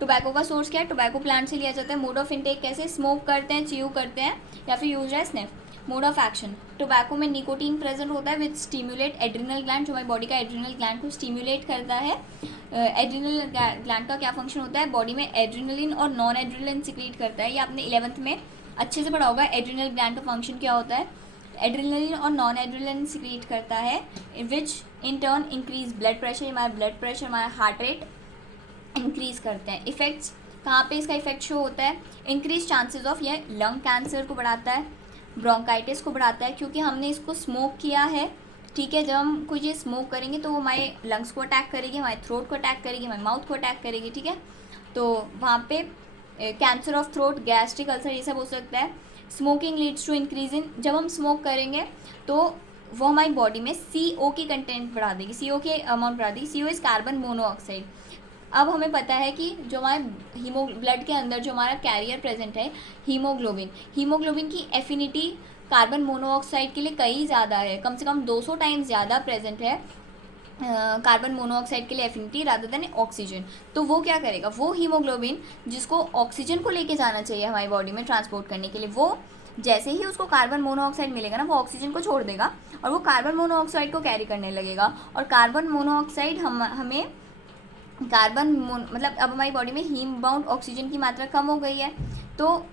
टोबैको का सोर्स क्या है? टोबैको प्लांट से लिया जाता है। मोड ऑफ इनटेक कैसे? स्मोक करते हैं, च्यू करते हैं, या फिर यूज है sniff. Mode of action, tobacco में निकोटीन प्रेजेंट होता है विच स्टिमुलेट एड्रिनल ग्लैंड, जो हमारी बॉडी का एड्रिनल ग्लैंड को स्टिमुलेट करता है। एड्रिनल ग्लैंड का क्या फंक्शन होता है, बॉडी में एड्रिनलिन और नॉन एड्रिनलिन सिक्रीट करता है। ये आपने 11th में अच्छे से पढ़ा होगा, एड्रिनल ग्लैंड का फंक्शन क्या होता है, एड्रिनलिन और नॉन एड्रिनलिन सिक्रीट करता है which in turn increase blood pressure, हमारा ब्लड प्रेशर, हमारा हार्ट रेट इंक्रीज करते हैं। इफेक्ट्स कहाँ पे इसका इफेक्ट शो होता है, इंक्रीज चांसेस ऑफ, ये लंग कैंसर को बढ़ाता है, ब्रोंकाइटिस को बढ़ाता है, क्योंकि हमने इसको स्मोक किया है, ठीक है। जब हम कोई चीज़ स्मोक करेंगे तो वो हमारे लंग्स को अटैक करेगी, हमारे थ्रोट को अटैक करेगी, हमारे माउथ को अटैक करेगी, ठीक है। तो वहाँ पे cancer of throat, gastric ulcer, ये सब हो सकता है। Smoking leads to increase in, जब हम स्मोक करेंगे तो वो हमारी बॉडी में CO की कंटेंट बढ़ा देगी, CO के अमाउंट बढ़ा देगी। CO is carbon monoxide. अब हमें पता है कि जो हमारे ब्लड के अंदर जो हमारा कैरियर प्रेजेंट है हीमोग्लोबिन की एफिनिटी कार्बन मोनोऑक्साइड के लिए कई ज़्यादा है, कम से कम 200 टाइम्स ज़्यादा प्रेजेंट है कार्बन मोनोऑक्साइड के लिए एफिनिटी रादर देन ऑक्सीजन। तो वो क्या करेगा, वो हीमोग्लोबिन जिसको ऑक्सीजन को लेके जाना चाहिए हमारी बॉडी में ट्रांसपोर्ट करने के लिए, वो जैसे ही उसको कार्बन मोनोऑक्साइड मिलेगा ना, वो ऑक्सीजन को छोड़ देगा और वो कार्बन मोनोऑक्साइड को कैरी करने लगेगा। और कार्बन मोनोऑक्साइड हमें मतलब अब हमारी बॉडी में हीम बाउंड ऑक्सीजन की मात्रा कम हो गई है, तो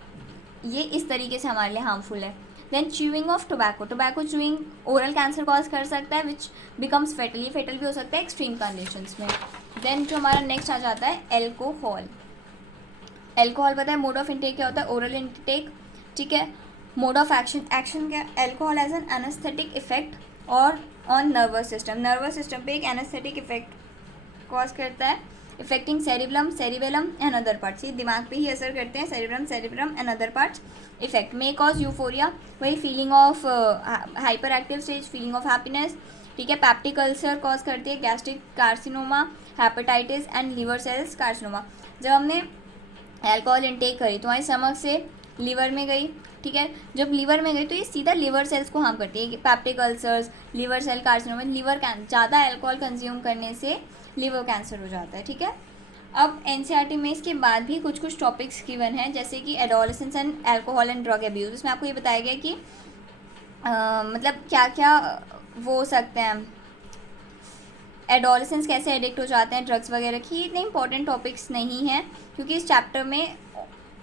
ये इस तरीके से हमारे लिए हार्मफुल है। Then chewing of tobacco chewing oral cancer cause कर सकता है विच बिकम्स फेटल, ये फेटल भी हो सकता है एक्सट्रीम कंडीशंस में। देन जो हमारा नेक्स्ट आ जाता है एल्कोहल पता है मोड ऑफ इनटेक क्या होता है, ओरल इनटेक, ठीक है। मोड ऑफ एक्शन क्या, alcohol as an anaesthetic effect और ऑन नर्वस सिस्टम पे एक एनेस्थेटिक इफेक्ट कॉज करता है, affecting cerebellum and other parts, ये दिमाग पे ही असर करते हैं, cerebrum and other parts. Effect may cause euphoria, वही feeling of hyperactive stage, feeling of happiness, ठीक है। पैप्टिक अल्सर कॉज करती है, gastric carcinoma, hepatitis and liver cells carcinoma. जब हमने अल्कोहल इनटेक करी तो हमारी स्टमक से लीवर में गई, ठीक है। जब लीवर में गई तो ये सीधा लिवर सेल्स को हार्म करती है, peptic ulcers, liver cell carcinoma, liver ज़्यादा अल्कोहल कंज्यूम करने से लिवर कैंसर हो जाता है, ठीक है। अब NCERT में इसके बाद भी कुछ टॉपिक्स गिवन हैं, जैसे कि adolescence and alcohol and drug abuse. इसमें आपको ये बताया गया कि मतलब क्या क्या वो हो सकते हैं, एडोलेसेंस कैसे एडिक्ट हो जाते हैं ड्रग्स वगैरह की। इतने इंपॉर्टेंट टॉपिक्स नहीं हैं क्योंकि इस चैप्टर में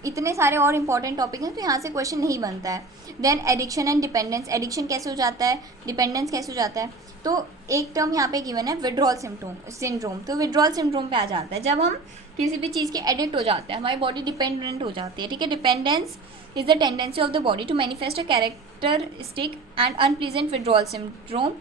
इतने सारे और इंपॉर्टेंट टॉपिक हैं, तो यहाँ से क्वेश्चन नहीं बनता है। Then addiction and dependence, addiction कैसे हो जाता है, डिपेंडेंस कैसे हो जाता है। तो एक टर्म यहाँ पे गिवन है विड्रॉल सिंड्रोम। तो विड्रॉल सिंड्रोम पे आ जाता है जब हम किसी भी चीज़ के एडिक्ट हो जाते हैं, हमारी बॉडी डिपेंडेंट हो जाती है, ठीक है। Dependence is the tendency of the body to manifest a characteristic and unpleasant withdrawal syndrome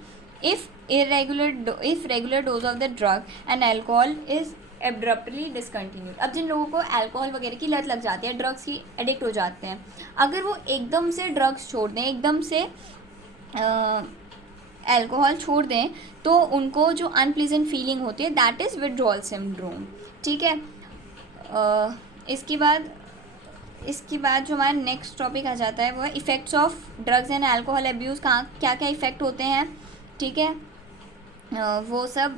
if regular dose of the drug and alcohol is abruptly discontinued। अब जिन लोगों को अल्कोहल वगैरह की लत लग जाती है, ड्रग्स की एडिक्ट हो जाते हैं, अगर वो एकदम से ड्रग्स छोड़ दें, एकदम से अल्कोहल छोड़ दें, तो उनको जो अनप्लीजेंट फीलिंग होती है दैट इज़ विड्रॉल सिंड्रोम, ठीक है। इसके बाद जो हमारा नेक्स्ट टॉपिक आ जाता है वो है effects of drugs and alcohol abuse, कहाँ क्या क्या इफ़ेक्ट होते हैं, ठीक है। वो सब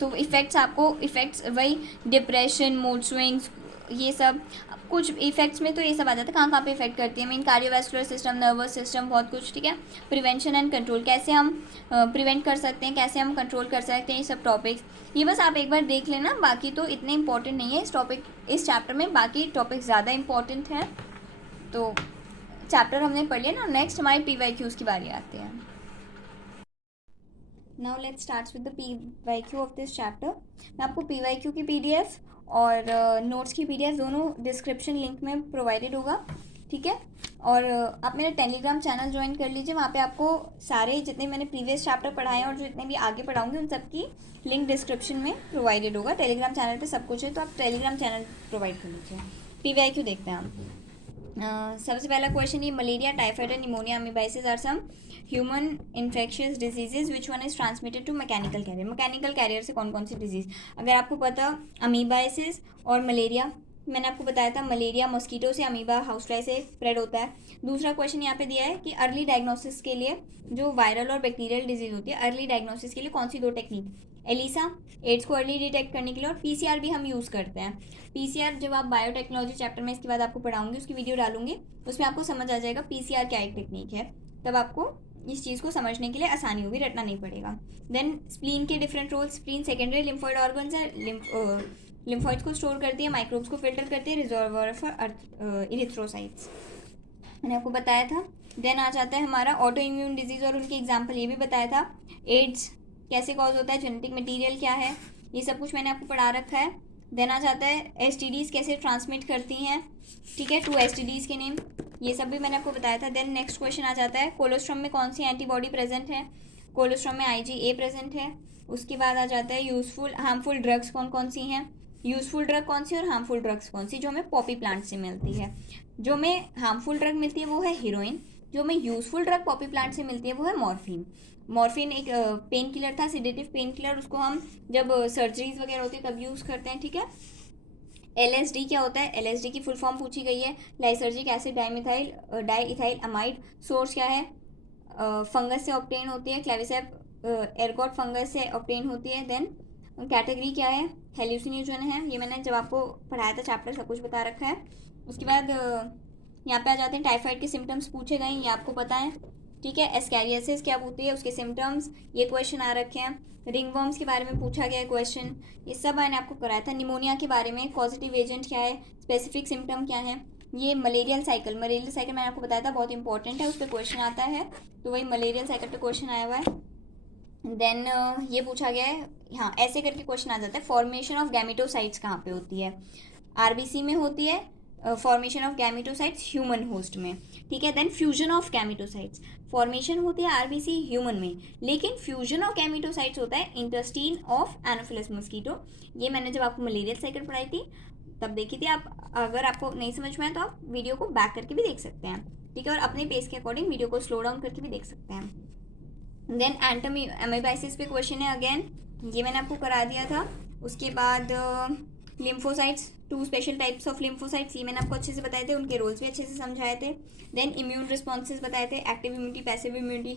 तो इफ़ेक्ट्स वही डिप्रेशन, मूड स्विंग्स, ये सब कुछ इफ़ेक्ट्स में तो ये सब आ जाता है। कहाँ पे इफेक्ट करती है, mean cardiovascular system, nervous system, बहुत कुछ, ठीक है। प्रिवेंशन एंड कंट्रोल, कैसे हम प्रिवेंट कर सकते हैं, कैसे हम कंट्रोल कर सकते हैं, ये सब टॉपिक्स, ये बस आप एक बार देख लेना, बाकी तो इतने इंपॉर्टेंट नहीं है इस चैप्टर में, बाकी टॉपिक ज़्यादा इंपॉर्टेंट हैं। तो चैप्टर हमने पढ़ लिया ना, नेक्स्ट हमारे PYQs की बारी आती है। Now let's start with the PYQ of this chapter। मैं आपको PYQ की PDF और नोट्स की PDF दोनों डिस्क्रिप्शन लिंक में प्रोवाइडेड होगा, ठीक है। और आप मेरा टेलीग्राम चैनल ज्वाइन कर लीजिए, वहाँ पे आपको सारे जितने मैंने प्रीवियस चैप्टर पढ़ाए हैं और जितने भी आगे पढ़ाऊँगी उन सब की लिंक डिस्क्रिप्शन में प्रोवाइडेड होगा। टेलीग्राम चैनल पे सब कुछ है, तो आप टेलीग्राम चैनल प्रोवाइड कर लीजिए। PYQ देखते हैं हम। सबसे पहला क्वेश्चन, ये malaria, typhoid and pneumonia amoebiasis are some human infectious diseases which one is transmitted to mechanical carrier. Mechanical carrier से कौन कौन सी डिजीज़, अगर आपको पता अमीबाइसिस और मलेरिया, मैंने आपको बताया था मलेरिया मस्कीटो से, अमीबा हाउसफ्लाई से स्प्रेड होता है। दूसरा क्वेश्चन यहाँ पे दिया है कि अर्ली डायग्नोसिस के लिए जो वायरल और बैक्टीरियल डिजीज होती है, अर्ली डायग्नोसिस के लिए कौन सी 2 टेक्निक, एलिसा एड्स को अर्ली डिटेक्ट करने के लिए, और पीसीआर भी हम यूज़ करते हैं। पीसीआर जब आप बायोटेक्नोलॉजी चैप्टर में इसके बाद आपको पढ़ाऊंगी, उसकी वीडियो डालूंगी, उसमें आपको समझ आ जाएगा पीसीआर क्या एक टेक्निक है, तब आपको इस चीज़ को समझने के लिए आसानी होगी, रटना नहीं पड़ेगा। देन स्प्लीन के different roles, spleen secondary lymphoid organs है, लिम्फोइड्स को स्टोर करती है, माइक्रोब्स को फिल्टर करती है, रिजर्वर फॉर इरिथ्रोसाइट्स मैंने आपको बताया था। देन आ जाता है हमारा ऑटो इम्यून डिजीज़ और उनके एग्जाम्पल, ये भी बताया था। एड्स कैसे कॉज होता है, जेनेटिक मटेरियल क्या है, ये सब कुछ मैंने आपको पढ़ा रखा है। देन आ जाता है एसटीडीज़ कैसे ट्रांसमिट करती हैं, ठीक है, 2 एसटीडीज़ के नेम, ये सब भी मैंने आपको बताया था। देन नेक्स्ट क्वेश्चन आ जाता है कोलोस्ट्रम में कौन सी एंटीबॉडी प्रेजेंट है, कोलोस्ट्रम में IgA प्रेजेंट है। उसके बाद आ जाता है यूजफुल हार्मफुल ड्रग्स कौन कौन सी हैं, यूजफुल ड्रग कौन सी और हार्मफुल ड्रग्स कौन सी, जो हमें पॉपी प्लांट से मिलती है। जो हमें हार्मफुल ड्रग मिलती है वो है हीरोइन, जो हमें यूजफुल ड्रग पॉपी प्लांट से मिलती है वो है मॉर्फिन। मॉर्फिन एक पेन किलर था, सिडेटिव पेन किलर, उसको हम जब सर्जरीज वगैरह होती है तब यूज़ करते हैं, ठीक है। LSD क्या होता है, LSD की फुल फॉर्म पूछी गई है, lysergic acid diethyl amide. Source क्या है, फंगस से ऑब्टेन होती है, क्लेविसेप एरगॉट फंगस से ऑब्टेन होती है। देन कैटेगरी क्या है, हेल्यूसिनोजन है, ये मैंने जब आपको पढ़ाया था चैप्टर सब कुछ बता रखा है। उसके बाद यहाँ पे आ जाते हैं टाइफाइड के सिम्टम्स पूछे गए, ये आपको पता है, ठीक है। एस्कैरियोसिस क्या होती है, उसके सिम्टम्स, ये क्वेश्चन आ रखे हैं। रिंगवर्म्स के बारे में पूछा गया है क्वेश्चन, ये सब मैंने आपको कराया था। निमोनिया के बारे में पॉजिटिव एजेंट क्या है, स्पेसिफिक सिम्टम क्या है, ये मलेरियल साइकिल मैंने आपको बताया था, बहुत इंपॉर्टेंट है, उस पर क्वेश्चन आता है, तो वही मलेरियल साइकिल पे क्वेश्चन आया हुआ है। देन ये पूछा गया है, हाँ ऐसे करके क्वेश्चन आ जाता है, फॉर्मेशन ऑफ गैमेटोसाइट्स कहाँ पे होती है, RBC में होती है, formation of gametocytes human host में, ठीक है। Then fusion of gametocytes, formation होती है RBC ह्यूमन में, लेकिन फ्यूजन ऑफ गैमेटोसाइट्स होता है इंटेस्टाइन ऑफ एनोफिलस मस्कीटो। ये मैंने जब आपको मलेरियल साइकिल पढ़ाई थी तब देखी थी, आप अगर आपको नहीं समझ में आए तो आप वीडियो को बैक करके भी देख सकते हैं, ठीक है, और अपने पेस के अकॉर्डिंग वीडियो को स्लो डाउन करके भी देख सकते हैं। देन एमेबाइसिस पे क्वेश्चन है अगेन, ये मैंने आपको करा दिया था। उसके बाद lymphocytes, 2 special types of lymphocytes, ये मैंने आपको अच्छे से बताए थे, उनके रोल्स भी अच्छे से समझाए थे। देन इम्यून रिस्पॉन्सेज बताए थे, active immunity, passive immunity,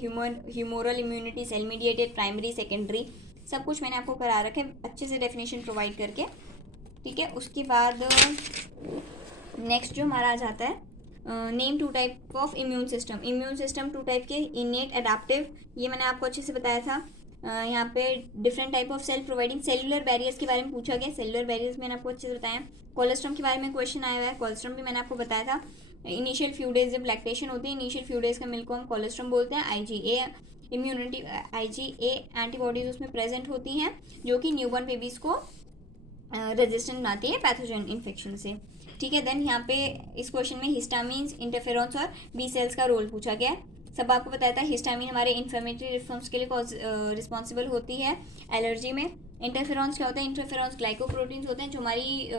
humoral immunity, cell mediated, primary, secondary, सब कुछ मैंने आपको करा रखे अच्छे से डेफिनेशन प्रोवाइड करके, ठीक है। उसके बाद नेक्स्ट जो हमारा आ जाता है, name 2 type of immune system 2 type के, इनेट, एडाप्टिव, ये मैंने आपको अच्छे से बताया था। यहाँ पे different type of cell providing, cellular barriers के बारे में पूछा गया, सेलुलर बैरियर्स मैंने आपको अच्छे से बताया। कोलेस्ट्रॉम के बारे में क्वेश्चन आया हुआ है, कोलेस्ट्रॉम भी मैंने आपको बताया था। इनिशियल फ्यू डेज जब लैक्टेशन होती है, इनिशियल फ्यू डेज का मिल्क को हम कोलेस्ट्रॉम बोलते हैं। IgA एंटीबॉडीज उसमें प्रेजेंट होती हैं, जो कि न्यूबॉर्न बेबीज़ को रेजिस्टेंट बनाती है पैथोजन इन्फेक्शन से, ठीक है। देन यहाँ पे इस क्वेश्चन में हिस्टामिन्स, इंटरफेरॉन्स और बी सेल्स का रोल पूछा गया है। सब आपको बताया था, हिस्टामिन हमारे इन्फ्लेमेटरी रिस्पॉन्स के लिए रिस्पॉन्सिबल होती है एलर्जी में। इंटरफेरॉन्स क्या होता है, इंटरफेरॉन्स ग्लाइकोप्रोटीन्स होते हैं जो हमारी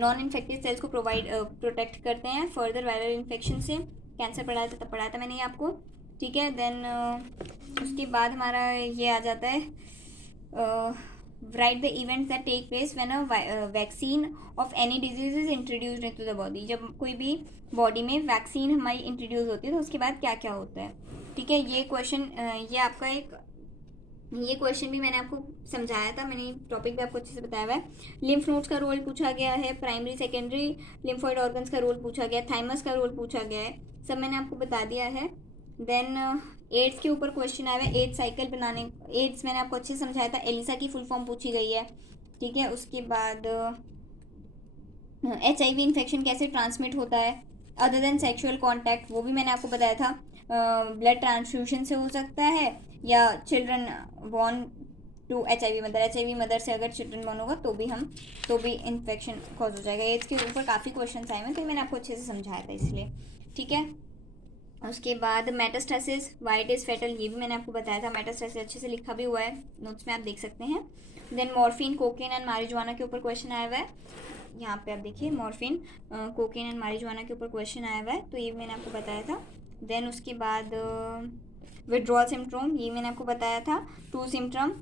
नॉन इन्फेक्टेड सेल्स को प्रोटेक्ट करते हैं फर्दर वायरल इन्फेक्शन से। कैंसर पढ़ाया था तब पढ़ाया था मैंने ये आपको, ठीक है। देन उसके बाद हमारा ये आ जाता है, write the events that take place when a vaccine of any disease is introduced into the body। जब कोई भी बॉडी में वैक्सीन हमारी इंट्रोड्यूस होती है तो उसके बाद क्या क्या होता है, ठीक है। ये क्वेश्चन ये आपका ये क्वेश्चन भी मैंने आपको समझाया था, मैंने टॉपिक भी आपको अच्छे से बताया हुआ है। लिम्फ नोड्स का रोल पूछा गया है, प्राइमरी सेकेंडरी लिम्फोइड ऑर्गन्स का रोल पूछा गया है, थाइमस का रोल पूछा गया है, सब मैंने आपको बता दिया है। देन एड्स के ऊपर क्वेश्चन आया है, एड्स साइकिल बनाने, एड्स मैंने आपको अच्छे से समझाया था, एलिसा की फुल फॉर्म पूछी गई है, ठीक है। उसके बाद HIV इन्फेक्शन कैसे ट्रांसमिट होता है अदर देन सेक्सुअल कांटेक्ट, वो भी मैंने आपको बताया था। ब्लड ट्रांसफ्यूजन से हो सकता है या children born to HIV mother से अगर चिल्ड्रन बॉर्न होगा तो भी इन्फेक्शन कॉज हो जाएगा। एड्स के ऊपर काफ़ी क्वेश्चन आए हैं तो मैंने आपको अच्छे से समझाया था इसलिए, ठीक है। उसके बाद metastasis, why it is fatal, ये भी मैंने आपको बताया था। मेटास्टेसिस अच्छे से लिखा भी हुआ है, नोट्स में आप देख सकते हैं। Then morphine, cocaine and marijuana के ऊपर क्वेश्चन आया हुआ है, यहाँ पे आप देखिए मॉर्फिन, कोकेन एंड मारिजुआना के ऊपर क्वेश्चन आया हुआ है, तो ये मैंने आपको बताया था। देन उसके बाद विड्रॉल सिम्प्टोम, ये मैंने आपको बताया था। 2 सिम्टम,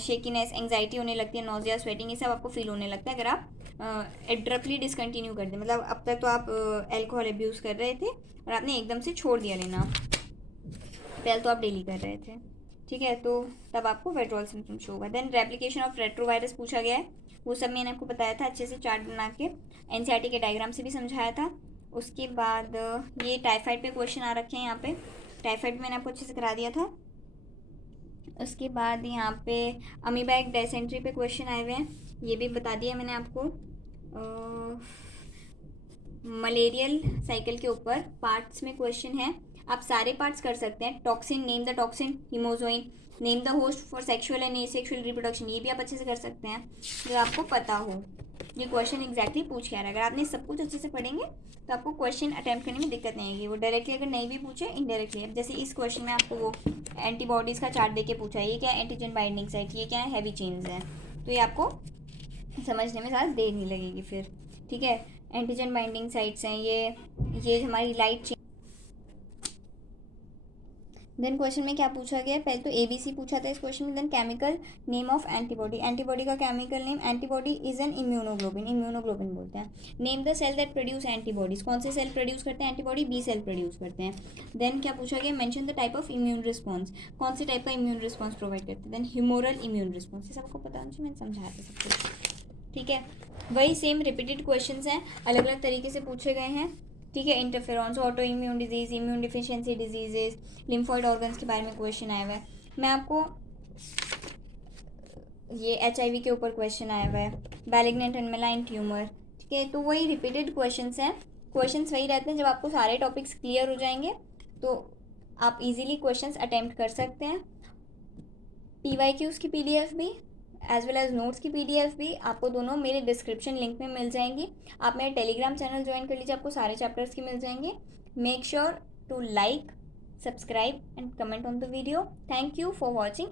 शेकीनेस, एंग्जाइटी होने लगती है, नोजिया, स्वेटिंग, ये सब आपको फील होने लगता है अगर आप एब्रप्टली डिसकंटिन्यू कर दें, मतलब अब तक तो आप अल्कोहल अब्यूज़ कर रहे थे और आपने एकदम से छोड़ दिया लेना, पहले तो आप डेली कर रहे थे, ठीक है, तो तब आपको विड्रॉल सिम्टम शो होगा। देन रेप्लिकेशन ऑफ रेट्रोवायरस पूछा गया है, वो सब मैंने आपको बताया था अच्छे से चार्ट बना के, एनसीईआरटी के डायग्राम से भी समझाया था। उसके बाद ये टाइफाइड पे क्वेश्चन आ रखे हैं, यहाँ पे टाइफाइड मैंने आपको अच्छे से करा दिया था। उसके बाद यहाँ पे अमीबैक डायसेंट्री पे क्वेश्चन आए हुए हैं, ये भी बता दिया मैंने आपको। मलेरियल साइकिल के ऊपर पार्ट्स में क्वेश्चन है, आप सारे पार्ट्स कर सकते हैं। Toxin, name the toxin, hemozoin, name the host for sexual and asexual reproduction, ये भी आप अच्छे से कर सकते हैं जो आपको पता हो। ये क्वेश्चन एग्जैक्टली पूछ के आ रहा है, अगर आपने सब कुछ अच्छे से पढ़ेंगे तो आपको क्वेश्चन अटैम्प्ट करने में दिक्कत नहीं आएगी। वो डायरेक्टली अगर नहीं भी पूछे, इनडायरेक्टली, अब जैसे इस क्वेश्चन में आपको वो एंटीबॉडीज़ का चार्ट दे के पूछा है, ये क्या है एंटीजन बाइंडिंग साइट, ये क्या है हैवी चेन्स है, तो ये आपको समझने में ज़्यादा देर नहीं लगेगी फिर, ठीक है। एंटीजन बाइंडिंग साइट्स हैं ये हमारी लाइट चेन। देन क्वेश्चन में क्या पूछा गया है, पहले तो ABC पूछा था इस क्वेश्चन में। Then chemical name of antibody, antibody का chemical name, antibody is an immunoglobulin, immunoglobulin बोलते हैं। Name the cell that produce antibodies, कौन से सेल प्रोड्यूस करते हैं एंटीबॉडी, B सेल प्रोड्यूस करते हैं। देन क्या पूछा गया, mention the type of immune response, कौन से टाइप का इम्यून रिस्पॉन्स प्रोवाइड करते हैं। देन ह्यूमोरल इम्यून रिस्पॉन्स, ये सबको पता होना चाहिए, मैंने समझाया था सब कुछ, ठीक है। वही सेम रिपीटेड क्वेश्चंस हैं, अलग अलग तरीके से पूछे गए हैं, ठीक है। Interferons, auto immune disease, immune deficiency diseases, lymphoid organs के बारे में क्वेश्चन आया हुआ है। मैं आपको ये HIV के ऊपर क्वेश्चन आया हुआ है, बैलिग्नेंट एंड मेलाइन ट्यूमर, ठीक है। तो वही रिपीटेड क्वेश्चंस हैं, क्वेश्चंस वही रहते हैं। जब आपको सारे टॉपिक्स क्लियर हो जाएंगे तो आप इजीली क्वेश्चंस अटेम्प्ट कर सकते हैं। PYQs की PDF भी एज वेल एज नोट्स की PDF भी आपको दोनों मेरे डिस्क्रिप्शन लिंक में मिल जाएंगी। आप मेरे टेलीग्राम चैनल ज्वाइन कर लीजिए, आपको सारे चैप्टर्स की मिल जाएंगे। Make sure to like, subscribe and comment on the video. Thank you for watching.